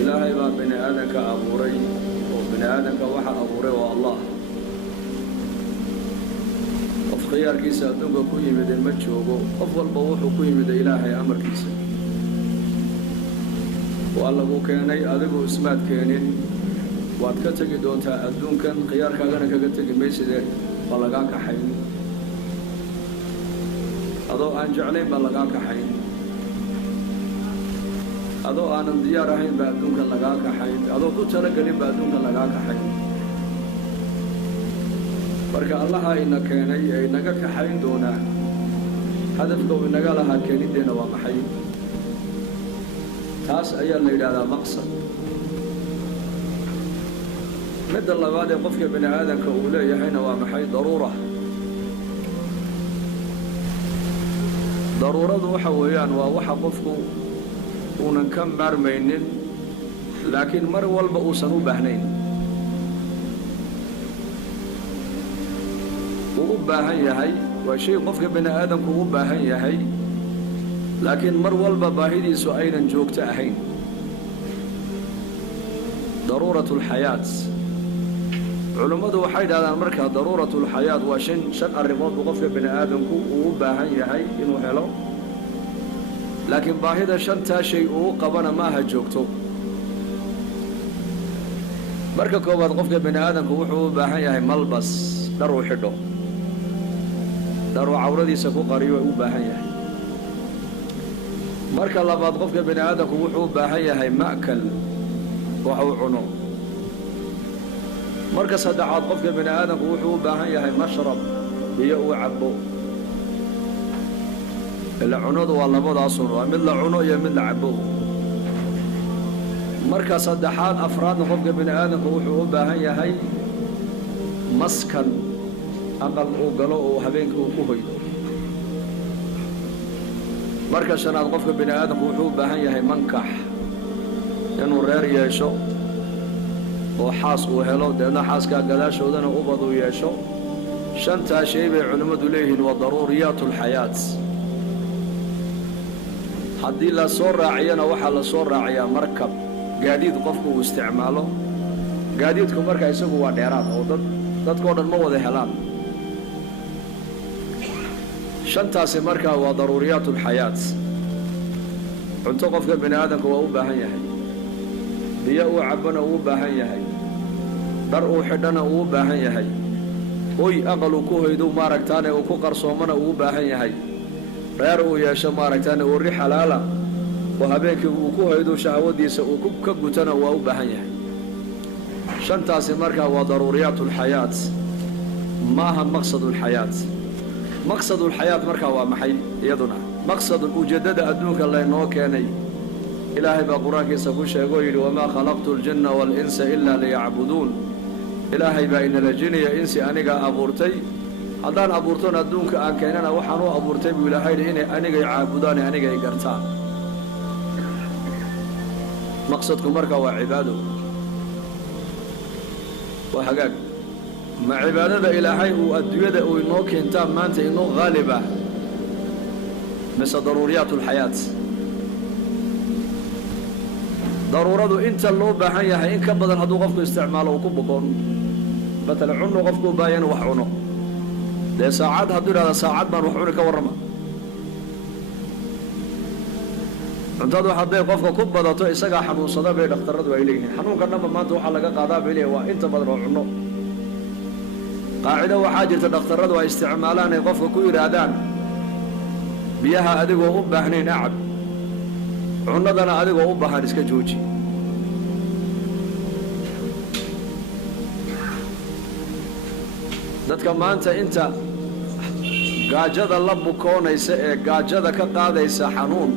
إلهي باب بني آدمك أبوري وبني آدمك وحا أبوري والله خيار كيسا أدنك كوي مدى المجوغو أفضل بوحو كوي مدى إلهي أمر كيسا والله كيني أدقو اسمات كينين واتكتك دونتا أدنك خيار كاغانا كاغتك ميسي بلغاك حين أدو أنجعلين بلغاك حين أدو أنا ديار حين بأدنك لغاك حين أدو كتلقلين بأدنك لغاك حين marka allaha ina keenay ay naga kaxayn doona hadafka uu naga laha keenidina waa maxay taas ayaa la yiraahdaa maqsad midda labaad ee qofka bini aadamka uu leeyahayna waa maxay daruuradu waxa weeyaan waa waxa qofku uunan ka maarmaynin laakiin mar walba uusan u baahnayn باهن يهي وشيء قفك بني آدم كو باهن يهي لكن مر والبا باهدي سؤالا جوكت أهين ضرورة الحياة علماء وحيد هذا المركز ضرورة الحياة وشن الرماد وقفك بني آدم كو باهن يهي إنو هلو لكن باهدا شنتا شيء قبنا ما هجوكتو مركز كوباد قفك بني آدم كو باهن يهي ملبس درو حدو دارو عورتي سكو قريبة وباهية مركا لبعض قفك بني آدم وحو باهية هي مأكل وحو عنو مركا صدعات قفك بني آدم وحو باهية هي مشرب بيئو عبو إلا عنود والله بضع صنوة من عنو يا من عبو مركا صدحات أفراد قفك بني آدم وحو باهية هي مسكن أقل أوغلو وحبينك وكوهيدو مركز شناد قفك بني آدم وحو باهن يهي منكح إنو رير يشو وحاس وهلو دينا حاسكا قداشو دينا أبضو يشو شنتا شيبه علماء ليهن وضروريات الحياة حدي لا صور راعينا وحا لا صور راعيا مركب قاديد قفكو واستعماله قاديدكو مركا يسوكو واديرات أو دادكو دان موضي هلان شنتاس مركا وضروريات الحياة عنتو قفك بني آدمك وأوباهن يهي بيأو عبنا وأوباهن يهي درء حدنا وأوباهن يهي وي أقلو كوهيدو ماركتاني وكو قرصومنا وأوباهن يهي ريرو ياشا ماركتاني وري حلالا وهبيك وكوهيدو شهوديس وكو كبتنا وأوباهن يهي شنتاس مركا وضروريات الحياة ما هم مقصد الحياة مقصد الحياة مركا ومحي يدنا مقصد الوجدد أدنوك الله نوكاني إلهي بقرآن يسكوش يقول وما خلقت الجن والإنس إلا ليعبدون إلهي بأن الجن يا إنسي أنيقا أبورتي هذان أبورتون أدنوك أن كيننا وحنو أبورتي بإلهي لإني أنيقا يعبداني أنيقا يقرتان مقصدكم مركا وعباده وحقاق مع عبادة إلهي وأدوية وإنه كنتان مانت إنه غالبة مثل ضروريات الحياة ضرورة إنت اللو باحية إن كبدا هدو غفكو استعماله وكبكون بطل عنو غفكو باين وحعنو ده ساعات هدو هذا ساعات ما نوحونك ورما انتظروا حدي غفكو كبدا تو إساقا حنون صدا بين اخترد وإليه حنون كنما ما انتو حلقا قادا بإليه وإنت بدرو عنو قاعدة وحاجة الاخترد واستعمالان غفكو كوي رادان بيها أدقو أباحنين أعب عنادنا أدقو أباحان اسكا جوجي dadka maanta inta gaajada la bukoonaysa ee gaajada ka qaadaysa xanuun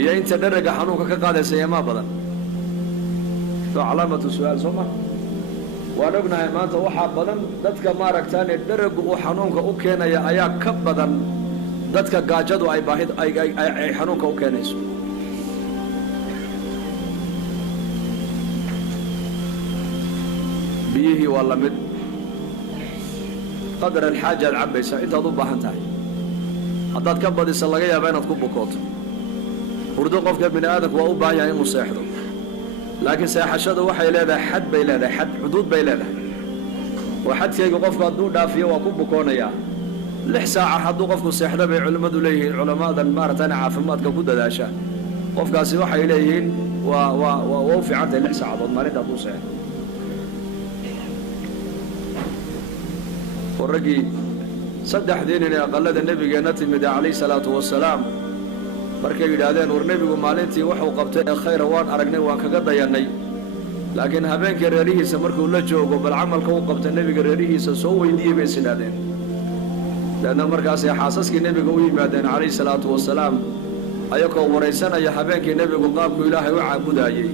iyo inta daraga xanuunka ka qaadaysa yama badan to calaamatu su'aal soma waan ognahay maanta waxa badan dadka ma aragtaan daragu uu xanuunka u keenaya ayaa ka badan dadka gaajadu ay baahid ay xanuunka u keenayso biyihi wala mid قدر الحاجة العبيسة انت ضبها انتهي حتى تكبد السلاقية بينات كوب وكوت وردو قفك ابن آدك وأوبايا إنو سيحدو لكن سيحشده وحي لهذا حد بي لهذا حد حدود بي لهذا وحد كي قفك الدور دافية وكب كونيا لح ساعة حدو قفك سيحده بي علماء ليه علماء مارتان عافمات كبودة داشا قفك سي وحي ليهين ووفي عنده لح ساعة مالين دادو سيح والرقي صدح ديننا قلد النبي قناتي مدى عليه الصلاة والسلام markay yiraahdeen war nabigu maalintii wuxuu qabtay khayr waan aragnay waan kaga dayanay laakiin habeenkii reerihiisa markuu la joogo bal amalka uu qabtay nabiga reerihiisa soo weydiiyay bay sidaadeen dadna markaas ay xaasaskii nabiga u yimaadeen kaleey salaatu wasalaam ayagoo wareysanaya habeenkii nabigu qaabku ilaahay u caabudayay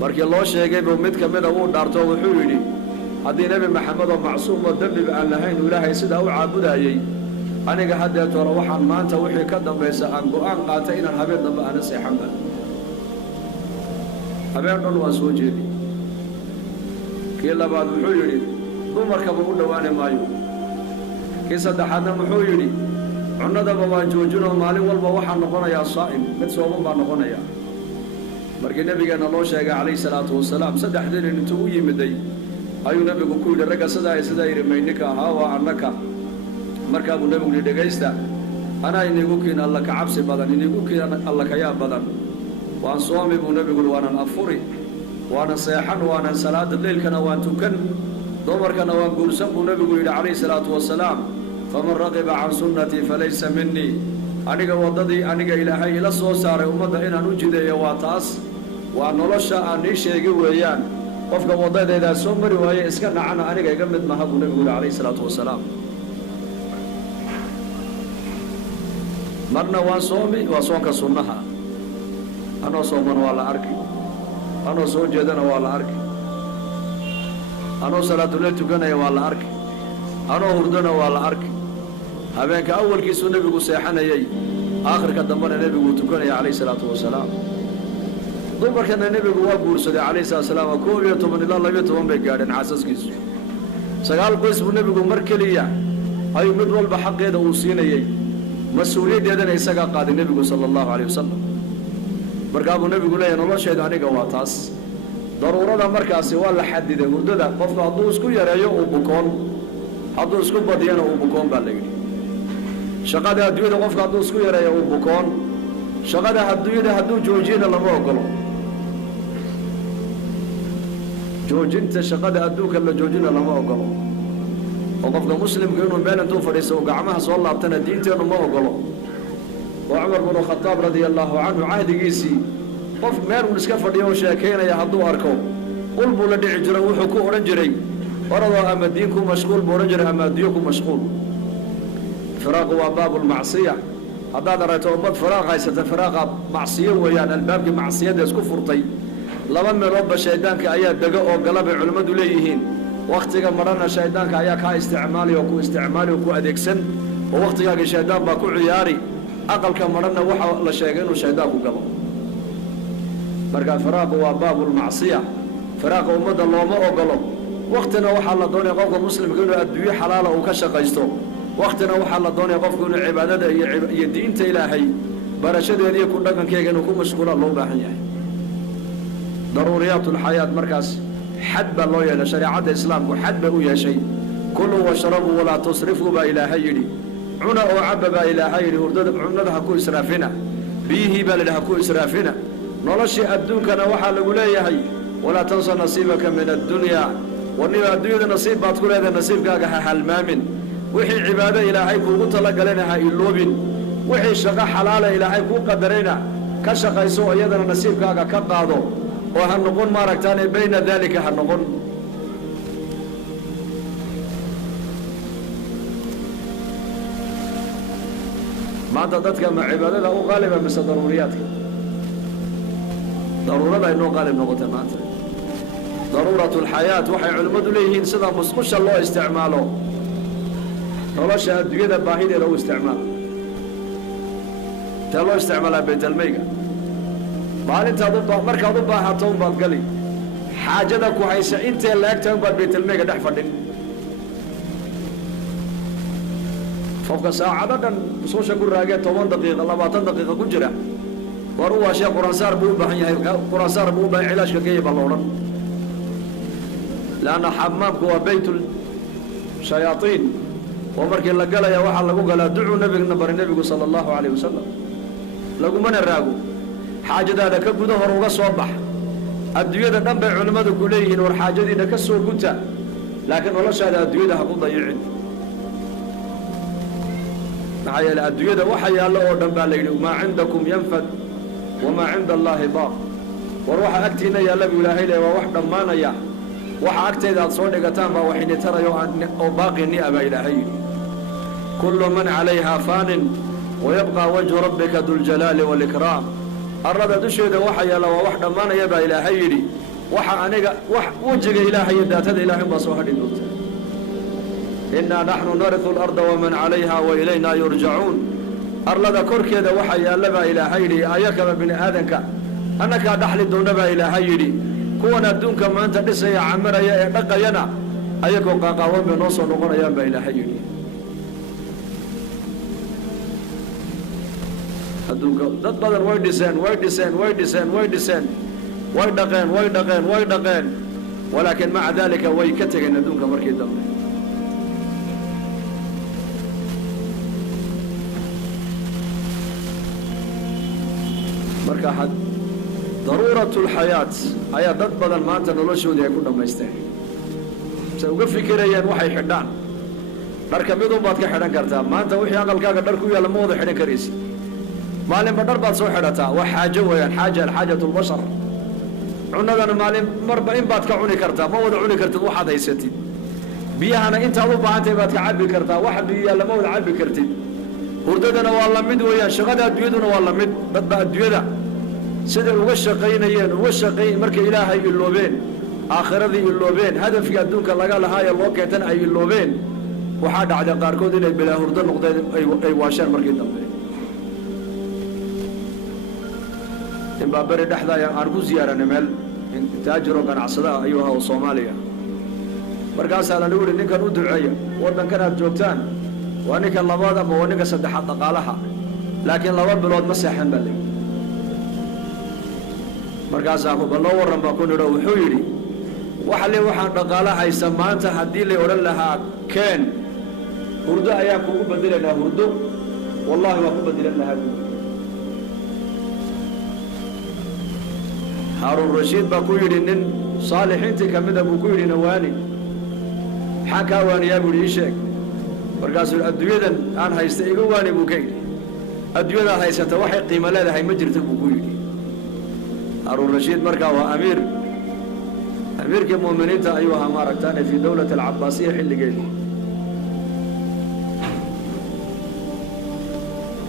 markii loo sheegay buu mid kamid ah uu dhaarto wuxuu yiri hadii nabi maxamed oo macsuum oo dambi aan lahayn ilaahay sida uu caabudayay aniga hadda toora waxaan maanta wixii ka dambaysa aan go'aan qaatay inaan habeen dambe aan seexanba habeen dhan waa soo jeedi kii labaad wuxuu yiri dumarka buu dhawaanay maayo kii saddexaadna wuxuu yiri cunadaba waan joojino maalin walba waxaan noqonayaa saa'im mid sooman baan noqonayaa markii nabigeena loo sheegay kaleey salaatu wasalaam saddexdeen intuu u yimiday ayuu nabigu ku yiri raga sida yiri meeynika hawa annaka markaa buu nabigu yidhi dhegaysta anaa inigu kiin alla ka cabsi badan inigu kiin alla ka yaab badan waan soomi buu nabigu waanan afuri waanan seexan waanan salaada leelkana waan tukan dumarkana waan guursan buu nabigu yidhi calayhi salaatu wasalaam faman raqiba can sunnatii falaysa minii aniga waddadii aniga ilaahay ila soo saaray ummadda inaan u jideeyo waa taas waa nolosha aan ii sheegi weeyaan qofka waddadaydaa soo mari waaye iska nacana aniga iga mid maha buu nabigu yidhi calayhi salaatu wasalaam marna waan soomi waa soonka sunnaha anoo sooman waa la arki anoo soo jeedana waa la arki anoo salaatuleyl tukanaya waa la arki anoo hurdana waa la arki habeenka awalkiisu nabigu seexanayay aakhirka dambena nabigu tukanaya calayhi salaatu wasalaam dumarkana nabigu waa guursaday calayhi salaatu wasalaam 11 ilaa 12 bay gaadheen xaasaskiisu 9 qoys buu nabigu mar kaliya ayuu mid walba xaqeeda uu siinayay مسؤوليتنا إسقى قاد النبي صلى الله عليه وسلم مركب النبي يقول لي نور شيء عنك واتاس ضرورة مركز ولا حد ده وده قف عدوس كل يريو وبكون عدوس كل بدينا وبكون بالغ شقد هدوي ده قف عدوس كل يريو وبكون شقد هدوي ده هدو جوجين الله ما أقوله جوجين تشقد هدوك الله جوجين الله ما أقوله وقفنا مسلم كانوا بين تو فريسه وقعمها صلى الله عليه وسلم دينته ما قالوا وعمر بن الخطاب رضي الله عنه عهد قيسي قف مال ونسكف اليوم شاكينا يا حدو اركو قلبوا لدي جرى وحكو رنجري ورضى اما دينكم مشغول برنجر اما دينكم مشغول فراق وباب المعصيه هذا رأيت امت فراق هيسه فراق معصيه ويان الباب معصيه اسكو فرطي لما رب الشيطان كايا دغه او قلب علماء ليهين وقتها مرنا الشيطان كايا كا استعمالي وكو استعمالي وكو ادكسن ووقتها الشيطان با كو عياري اقل كمرنا وحا لا شيغين الشيطان كو غلو marka faraaq waa baabul macsiya faraaq umada looma ogolo waqtina waxa la doonay qofka muslimka inuu adduunyo xalaal ah uu ka shaqeysto waqtina waxa la doonay qofku inuu cibaadada iyo diinta ilaahay barashadeena iyo ku dhaqankeega inuu ku mashquulo loo baahan yahay daruuriyatul hayat markaas حد الله يلا شريعة الإسلام وحد ويا شيء كلوا واشربوا ولا تصرفوا با إلى هيري عنا وعب با إلى هيري وردد عنا ده كو إسرافنا بيه بل ده كو إسرافنا نرشي أدوك أنا وحال ولايا هي ولا تنسى نصيبك من الدنيا ونبى الدنيا نصيب بتقول هذا نصيب كاجها حلمامن وحي عبادة إلى هاي كو طلق لنا هاي اللوبين وحي شقة حلال إلى هاي كو قدرنا كشقة يسوع يدنا نصيب كاجا كقاضو وهنقول ما ركتاني بين ذلك هنقول ما تضدك مع عبادة له غالبا من ضرورياتك ضرورة إنه غالب نقطة مات ضرورة الحياة وحي علمد ليهين سنة مسخش الله استعماله رلاش الدنيا باهية له استعمال تلو استعمالها بيت الميقى maalinta marka aad u baahato baad gali xaajada ku haysa inta laagtan baad beetelmeega dhex fadhin fawqa saacadadan soo shaku raagay 10 daqiiqo 20 daqiiqo ku jira وروى شيء قرآن صار بوبا قرآن صار بوبا علاج كجيب الله لأن حمامك هو بيت الشياطين ومرك اللي قال يا واحد لقوا قال دعوا نبي نبر النبي صلى الله عليه وسلم لقوا من الراجو حاجة هذا كبده هو صباح الدنيا ده نبع علماء كليين والحاجة دي نكسر قلتها لكن والله شهد الدنيا ده حقوق ضيعين معايا الدنيا ده وحي الله ونبع ليل وما عندكم ينفد وما عند الله باق وروح أكتنا يا لبي ولا هيلا ووحدا ما نيا وح أكتنا تصور قتام وحين ترى أو باقي النئبة إلى هي كل من عليها فان ويبقى وجه ربك ذو الجلال والإكرام الرد دشيد وحي الله ووحدا ما نيا إلى هيري وح أنيق وجه إلهي ذات الإله بصوهر الدوت إنا نحن نرث الأرض ومن عليها وإلينا يرجعون أرلد كركيدا وحي لبا إلى هيري أيك بن آدمك أنك دحل الدنبا إلى هيري كونا دونك ما أنت لسه يا عمر يا بقينا أيك قاقاوم بنوصل نقول يا با إلى هيري هدوك ضد بدل ويدسن ويدقين ولكن مع ذلك ويكتك أن دونك مركي دم marka had daruratul hayat ayaa dad badan maanta noloshooda ay ku dhameysteen say uga fikirayaan waxay xidhaan dharka mid baad ka xidhan kartaa maanta wixii aqalkaaga dhar ku yaala ma wada xidhan karaysid maalinba dhar baad soo xidhataa wax xaajo weeyaan xaajatul bashar cunadana maalin marba in baad ka cuni kartaa ma wada cuni kartid waxaad haysatid biyahana intaad u baahantahay baad ka cabi kartaa wax biyo lama wada cabi kartid hurdadana waa la mid weeyaan shaqada adduunyaduna waa la mid dadba adduunyada sida uga shaqeyn markay ilaahay iloobeen aakhiradii iloobeen hadafkii adduunka laga lahaa loo keentan ay iloobeen waxaa dhacday qaarkood inay bilaa hurdo noqdeen ay waasheen markii dambe in baabari dhexda aan ku ziyaaranay meel taajiro ganacsada ayuu ahaa Soomaaliya markaas aan ugu ninkan u duceeyo wadankan aad joogtaan waa ninka labaad ama waa ninka saddexaad dhaqaalaha laakiin laba bilood ma seexan balay markaas aan ku loo waran baa ku niro wuxuu yiri waxaan dhaqaalaha haysta maanta hadii la oran lahaa keen hurdo ayaa kugu bedelanaa hurdo wallahi waa ku bedelan lahaa Harun Rashid baa ku yiri nin saalixiintii kamida buu ku yiri nawaani xaka waaniya buu ii sheeg markaas adduunyadan aan haysta iga waani buu kay adduunyada haysata waxay qiimo leedahay ma jirto buu ku yiri Harun Rashid markaa waa أميرك المؤمنين أيها ماركتان في دولة العباسية حل جيدي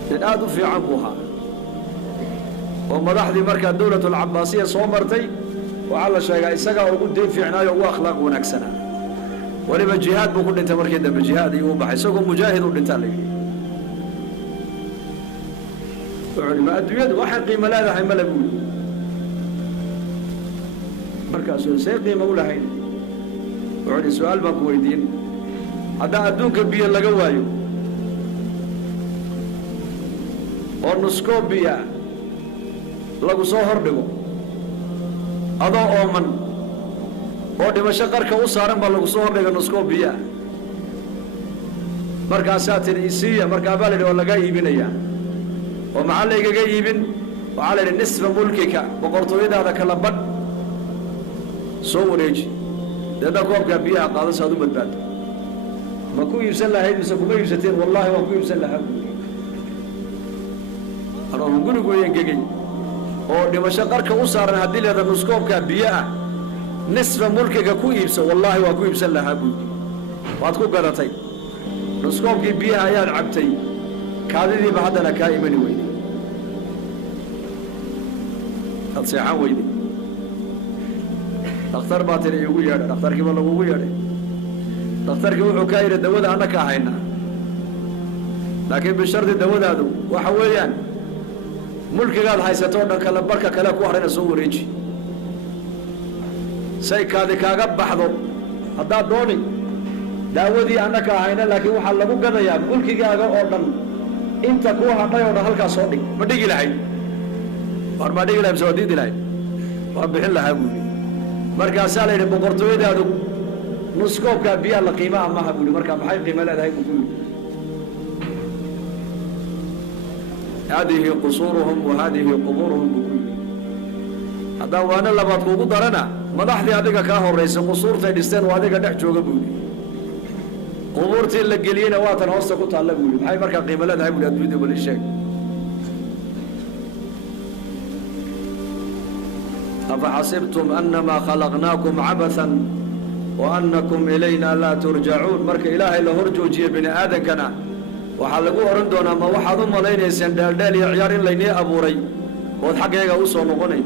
تنادوا في عبوها ومضح ذي مركز دولة العباسية صومرتي وعلى شيء إسقى وقول دين في عناية وأخلاق ونكسنا ولما الجهاد بكل أنت مركز دم الجهاد يوبح يسقى مجاهد ولنتالي ما الدنيا واحد قيمة لا ذا حمل أقول مركز سيقي مولاهين وعلي سؤال بكويدين هذا أدونك بيا لجوايو ونسكوب بيا لجو صهر دمو هذا أمن ودي مشاكر كوسارم بالجو صهر دمو نسكوب بيا مركزات الرئيسية مركز بالي ولا جاي بنيا ومعلي جاي بن وعلى النسبة ملكك بقرطوي هذا كلام صوريجي ده كوب بيها قاضي صادو بدباد ما كو يبسل لها بس كو يبستين والله ما كو يبسل لها انا نقول وين جاي او دمشقر كو صارن هدي لهذا نسكوب بيها نصف ملكك كو يبس والله ما كو يبسل لها واد كو غلطي نسكوب بيها يا عبتي كادي بعدنا كايمن وين تصيحان وين دكتور باطل يقول يا دكتور كيف الله يقول يا دكتور كيف حكاية الدواء أنا كاهنا لكن بالشرط الدواء هذا وحويان ملك قال هاي ستورنا كلا بركة كلا كوهرنا سووا ريجي سي كذا كعب بحضر هذا دوني داودي أنا كاهنا لكن وحلقوا كذا يا ملك قال أردن أنت كوه هذا يوم هالك صادق ما تيجي لهاي ما ديك لهم سودي دلاي وبحل لها بولي مركا سالي بقرطوي هذا نسكوب كبيا القيمة ما بولي مركا محي قيمة لا هاي بقول هذه قصورهم وهذه قبورهم بقول هذا وانا اللي بطلبه درنا ما ضحدي هذيك كاهو رئيس قصور تيدستان وهذيك دح جوجا بولي قبورتي اللي قلينا واتن هوستا كنت على بولي محي مركا قيمة لا هاي بولي أدويدي بولي الشيء أفحسبتم أنما خلقناكم عبثا وأنكم إلينا لا ترجعون مرك إلهي لهرجو جي بني آدم كنا وحلقوا أرندونا ما وحدوا ملين يسندال دالي عيارين ليني أبوري وحقيقة أوسو نقوني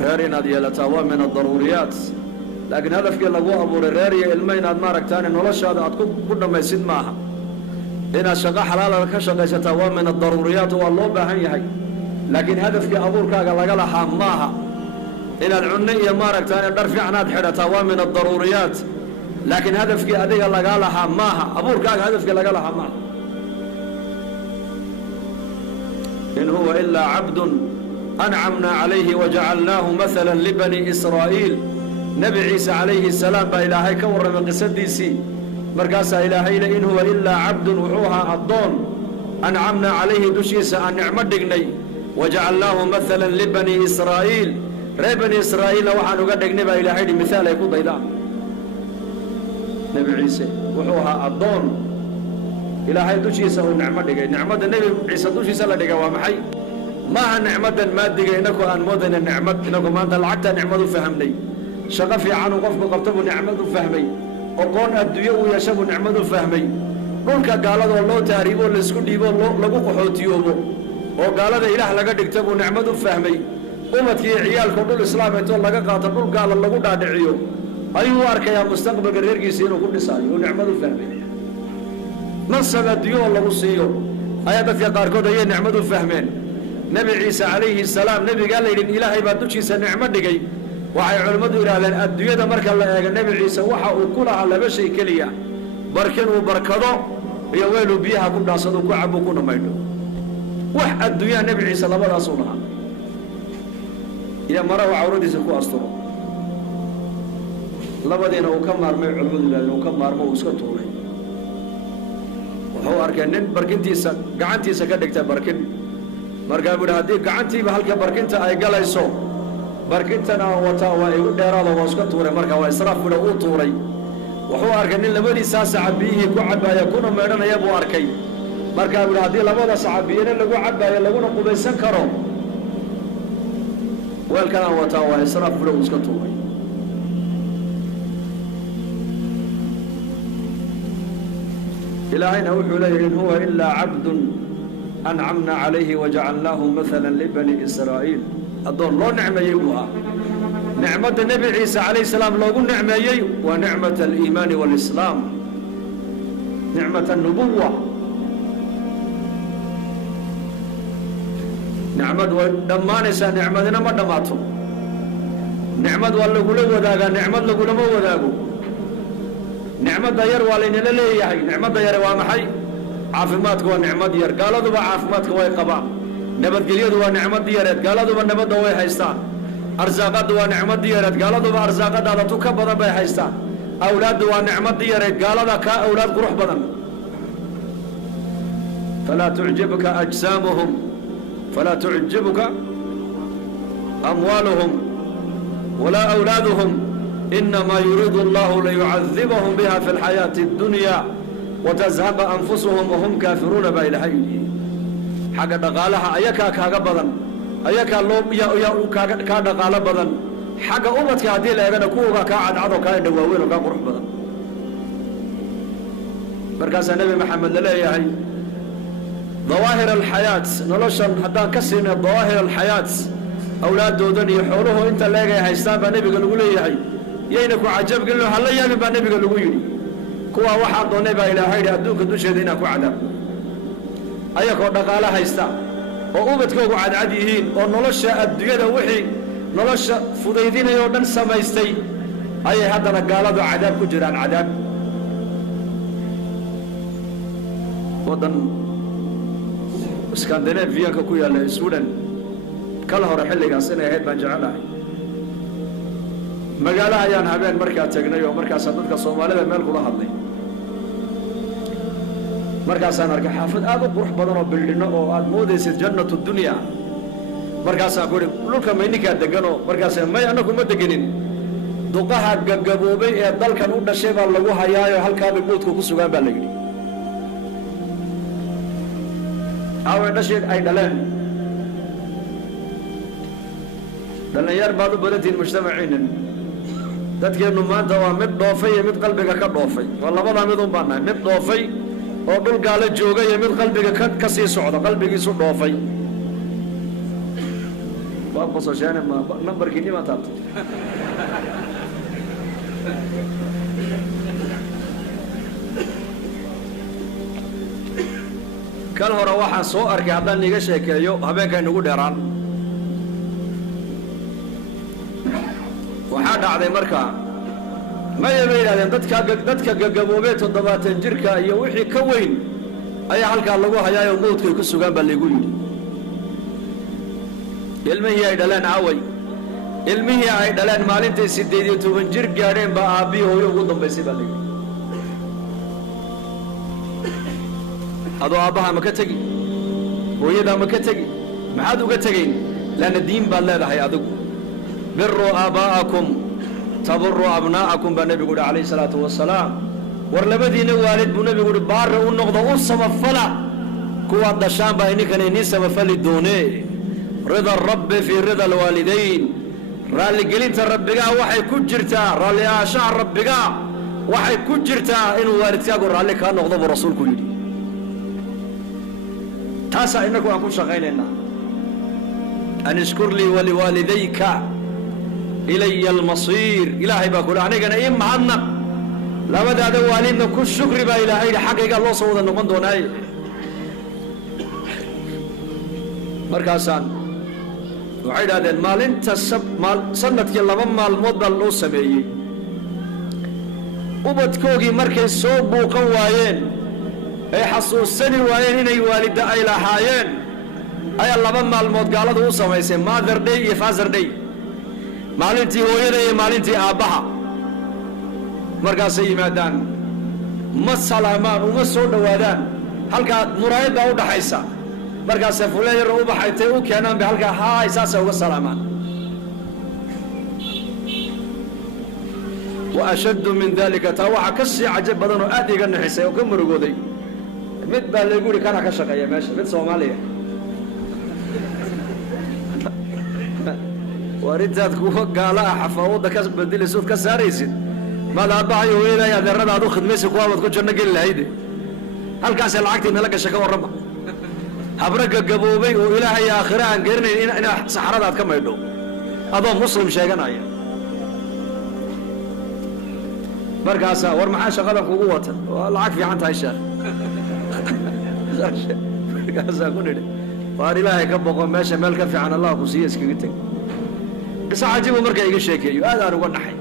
ريرين هذه لتاوى من الضروريات لكن هذا في لقوا أبوري ريري المين هذا مارك تاني نولش هذا أتكون كنا ما يسد معها إن الشقاء حلال الكشقة يتاوى من الضروريات والله بهاي هاي لكن هدف في أبورك قال حماها إن العنية مارك تاني درفع عناد حدثها من الضروريات لكن هدف في أديك الله قال حماها أبورك هدف في قال حماها إن هو إلا عبد أنعمنا عليه وجعلناه مثلا لبني إسرائيل نبي عيسى عليه السلام بإلهي كور من قصديسي مركز إلهي إن هو إلا عبد وحوها الضون أنعمنا عليه دشيس أن نعمدقني وجعلناه مثلا لبني إسرائيل ري بني إسرائيل وحن قدق نبا إلى حين مثال يكون ضيدان نبي عيسى وحوها الضون إلى حين دوشيسة ونعمة دقا نعمة النبي عيسى دوشيسة لدقا ومحي ما نعمة ما دقا إنكو أن مدن النعمة إنكو ما أنت لعبت نعمة فهمني شغفي عنه قفك قبطبه نعمة فهمي وقون الدوية ويشب نعمة فهمي قولك قالوا الله تاريبه لسكو ديبه لقو قحوتيوبه وقال هذا إله لقد اكتبوا نعمة فهمي أمتك عيال كل الإسلام يتول لقى قاتل قال الله قد أدعيه أيوة أرك يا مستقبل قرير يسير وكل ساي ونعمة فهمي نصب الديو الله وصيه آياتك يا قاركود هي نعمة فهمين نبي عيسى عليه السلام نبي قال لي إلهي بادوشي سنعمة دقي وحي علمته إلى الديو ده مرك الله يا نبي عيسى وحى وكلها على بشي كليا بركن وبركضه يويلوا بيها كنا صدق وعبوا كنا ميلوا وح الدنيا نبي عيسى الله ولا صونها يا مرة وعورتي سكوا أسطره لبدينا وكمار ما يعبد الله وكمار ما وسكتوري وهو أركن بركنتي قعنتي سكدك بركن مركب هذه قعنتي بهالك بركنت أي قال يسوع بركنتنا وتاوى يقول هذا وسكتوري مركب وإسراف ولا أوتوري وهو أركن لبدي ساس عبيه كعب يكون ميرنا يبو أركي marka wadaadii labada saxaabiyeen lagu cabaayo laguna qubaysan karo weelkana wata waa israaf buu iska tuuray ilaahayna wuxuu leeyahay in huwa illa abdun an'amna alayhi wa ja'alnahu mathalan li bani israa'il adoon loo nicmeeyay waa nicmada nabi ciisa alayhi salaam loogu nicmeeyay waa nicmada al-iimaan wal islaam nicmada an-nubuwwa نعمد ودمانسا نعمدنا ما دماتو نعمد ولا غلو وداغا نعمد لغو لما وداغو نعمد دير والين لليهي نعمد دير waa maxay caafimaadku waa nicmad yar gaaladuba caafimaadku way qabaan nabadgelyadu waa nicmad yareed gaaladuba nabadda way haystaan arsaaqadu waa nicmad yareed gaaladuba arsaaqadaada tu ka badan bay haystaan awlaadu waa nicmad yareed gaalada ka awlaad qurux badan fala tu'jibuka ajsamuhum فلا تعجبك أموالهم ولا أولادهم إنما يريد الله ليعذبهم بها في الحياة الدنيا وتذهب أنفسهم وهم كافرون بإلهي حق دقالها أيكا كاغا بدن أيكا لوب يا كا بدن حق أمتك هذه لأيغانا كوغا كاعد عضو كاين دواوين وكا قرح بدن بركاز النبي محمد لله ظواهر الحياة نلشن حتى كسرنا ظواهر الحياة أولاد دودن يحوله أنت لاقي هيستان بنبي قالوا لي هاي يينكو عجب قالوا هلا يا بنبي قالوا لي كوا واحد ضنبا إلى هاي أدوك دوش هذينا كوا عذاب أيكو دقالة هيستا وأوبتكو عاد عاديين ونلش الدنيا وحي نلش فضيدين يودن سمايستي أي هذا نقالة عذاب كجران عذاب اسكندنافيا كويا السودان كل هور حلقة سنة هيد بنجعلها مقالها يان هبين مركز تجنيه ومركز صدقك الصومالي مال كلها هذي مركز أنا أرجع حافظ أبو بروح بدنا بالليل أو موديس جنة الدنيا مركز أقول لك ما إنك أدقنه مركز ما أنا كم أدقنين دوقها جبوبي يدل كانوا نشيب على وجوه يا هل كان بيموت كوسوعان بالجري أو نشيب أي دلنا يار بعض بلد المجتمعين تذكر إنه ما أنت وامد ضافي يمد قلبك كضافي والله ما ضامدهم بنا مد ضافي أو دول قال الجوجا يمد قلبك كسي صعدة قلبك يسود ضافي ما بص عشان ما نمبر كني ما تابت كل هو روحان صور كهذا نيجي شيء هبين كان نقول دران وحاد على مركا ما يبين هذا دتك جبوبيت الضباط الجركة يوحي كوين أي حلقة الله هيا يموت في كل سجان باللي يقول علمه هي دلان عوي علمه هي دلان مالين تسديدي وتبن جرك جارين بأبي هو يقول ضم بس باللي هذا أباها مكتجي ويدا مكتجي ما حد مكتجين لأن الدين بالله ده هيادق بروا آباءكم تبروا أبناءكم بالنبي قول عليه الصلاة والسلام ورلبدين والد بالنبي قول بار ونقض أصم فلا قوة دشان بينك نيس مفل الدوني رضا الرب في رضا الوالدين رالي قلت الرب جا وحي كجرتا رالي أشاع الرب جا وحي كجرتا إن والدك يقول رالي كان نقض الرسول كله تاسع إنكم أكون شغالين أن اشكر لي ولوالديك إلي المصير إلهي بقول عنك أنا إيه معنا لا بد هذا والدنا كل شكر با إلهي حقيقة الله صوت النقد دوناي مركزان وعيد هذا المال أنت مال سنة كلا مال مضى الله سميه وبتكوجي مركز صوب وقواين أي حصول سني وين إني والد أي لحاين أي الله مال مضى قالوا هو سميه ماذر دي يفازر دي maalintii hooyada iyo maalintii aabbaha markaasay yimaadaan ma salaamaan uma soo dhawaadaan halkaa muraayada u dhaxaysa markaasay fuleeyar u baxaytay u keenaan ba halkaa haay saasa uga salaamaan wa ashaddu min dhalika tawaxa kasi ajab badan oo aad iga naxisay oo ka murugooday mid baa la guri kana ka shaqeeya meesha mid Soomaaliya وردت كوفك قالها حفاوضة كسب بدل السود كساريسد ما لا بعيو إلى يا ذرة هذا خدمة كوالد كل جنة قل هيدي هل كاس العقد إن لك الشكوى الربع حبرك جبوبي وإلهي يا آخرها قرني إن سحرات كم يدو هذا مسلم شيئا عيا بركاسا ورمعها شغلة قوة والعقد في عنتها الشيء بركاسا كوني وار إلهي كبقوا ماشي مالك في عن الله وسيس كيتك بس عجيب مركي يجي شيء هذا هو النحي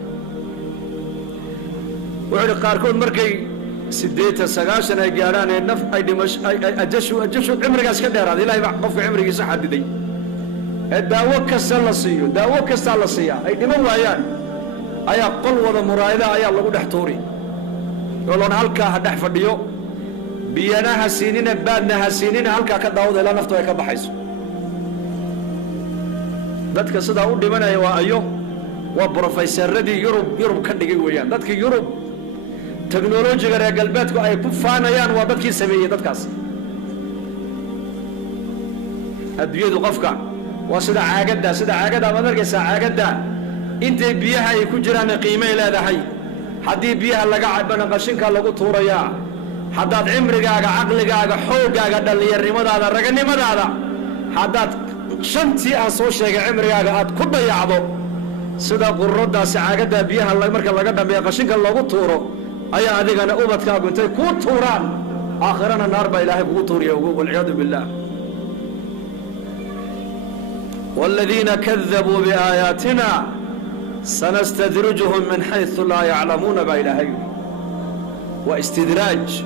وعلى قاركون مركي سديت السجاشن أجاران النف أي دمش أجشوا عمرك أسكدر هذا لا يبقى في عمرك يصحد دي الدعوة كسلصيو دعوة كسلصية أي دم ويان أي قل ولا مرايدة أي الله قد احتوري يقولون هلك هدح فديو بيناها سنين بعدها سنين هلك كداود لا نفتوى كبحيس dadka sida u dhimanaya waa ayo waa professoradii Yurub ka dhigay weeyaan dadka Yurub technology-ga reer galbeedku ay ku faanayaan waa dadkii sameeyay dadkaas adduunyadu qofka waa sida caagada ma darkaysa caagada intay biyaha ay ku jiraan qiimo leedahay hadii biyaha laga cabana qashinka lagu tuurayaa hadaad cimrigaaga aqligaaga xoogaaga dhalinyarnimadaada raganimadaada hadaad shantii aan soo sheegay cimrigaaga aad ku dayacdo sida qurradaasi caagada biyaha marka laga dhameeyo qashinka lagu tuuro ayaa adigana ubadkaagu intay ku tuuraan aakhirana naar baa ilaahay kugu tuuriyo wal iyadu billah والذين كذبوا بآياتنا سنستدرجهم من حيث لا يعلمون بإلهي واستدراج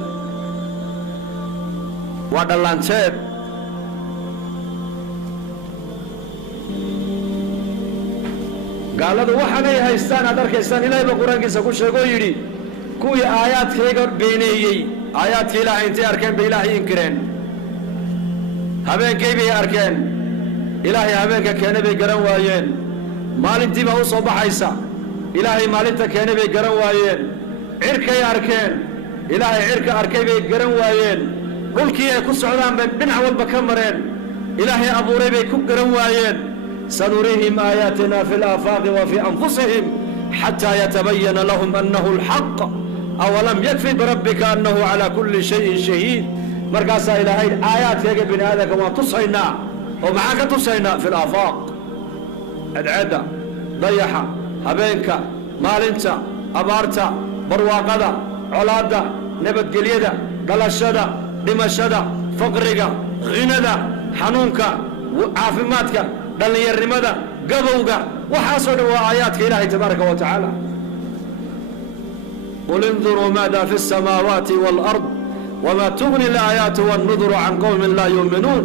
ودلانتين gaaladu waxaanay haystaan aad arkaysaan ilaahay baa qur-aankiisa ku sheegoo yidhi kuwii aayaadkayga beeneeyey aayaadka ilaahay intay arkeen bay ilaahay inkireen habeenkay bay arkeen ilaahay habeenka keene bay garan waayeen maalintii baa u soo baxaysa ilaahay maalinta keene bay garan waayeen cirkay arkeen ilaahay cirka arkay bay garan waayeen dhulkii ay ku socdaan bay dhinac walba ka mareen ilaahay abuuray bay ku garan waayeen sanurihim aayaatina fi laafaaqi wa fi anfusihim xataa yatabayana lahum annahu alxaq awalam yakfi birabbika annahu calaa kulli shayin shahiid markaasaa ilaahay aayaadkeega bini aadamka waan tusaynaa oo maxaan ka tusaynaa fi laafaaq cadceedda dayaxa habeenka maalinta abaarta barwaaqada colaadda nabadgelyada dhalashada dhimashada faqriga ghinada xanuunka caafimaadka dhallinyarnimada gabowga waxaasoo dhan waa aayaadka ilaahay tabaaraka wa tacaala qul induruu maada fi الsamaawaati wاlأrض wma tugni اlaayaatu wاnnuduru can qowmin laa yuuminuun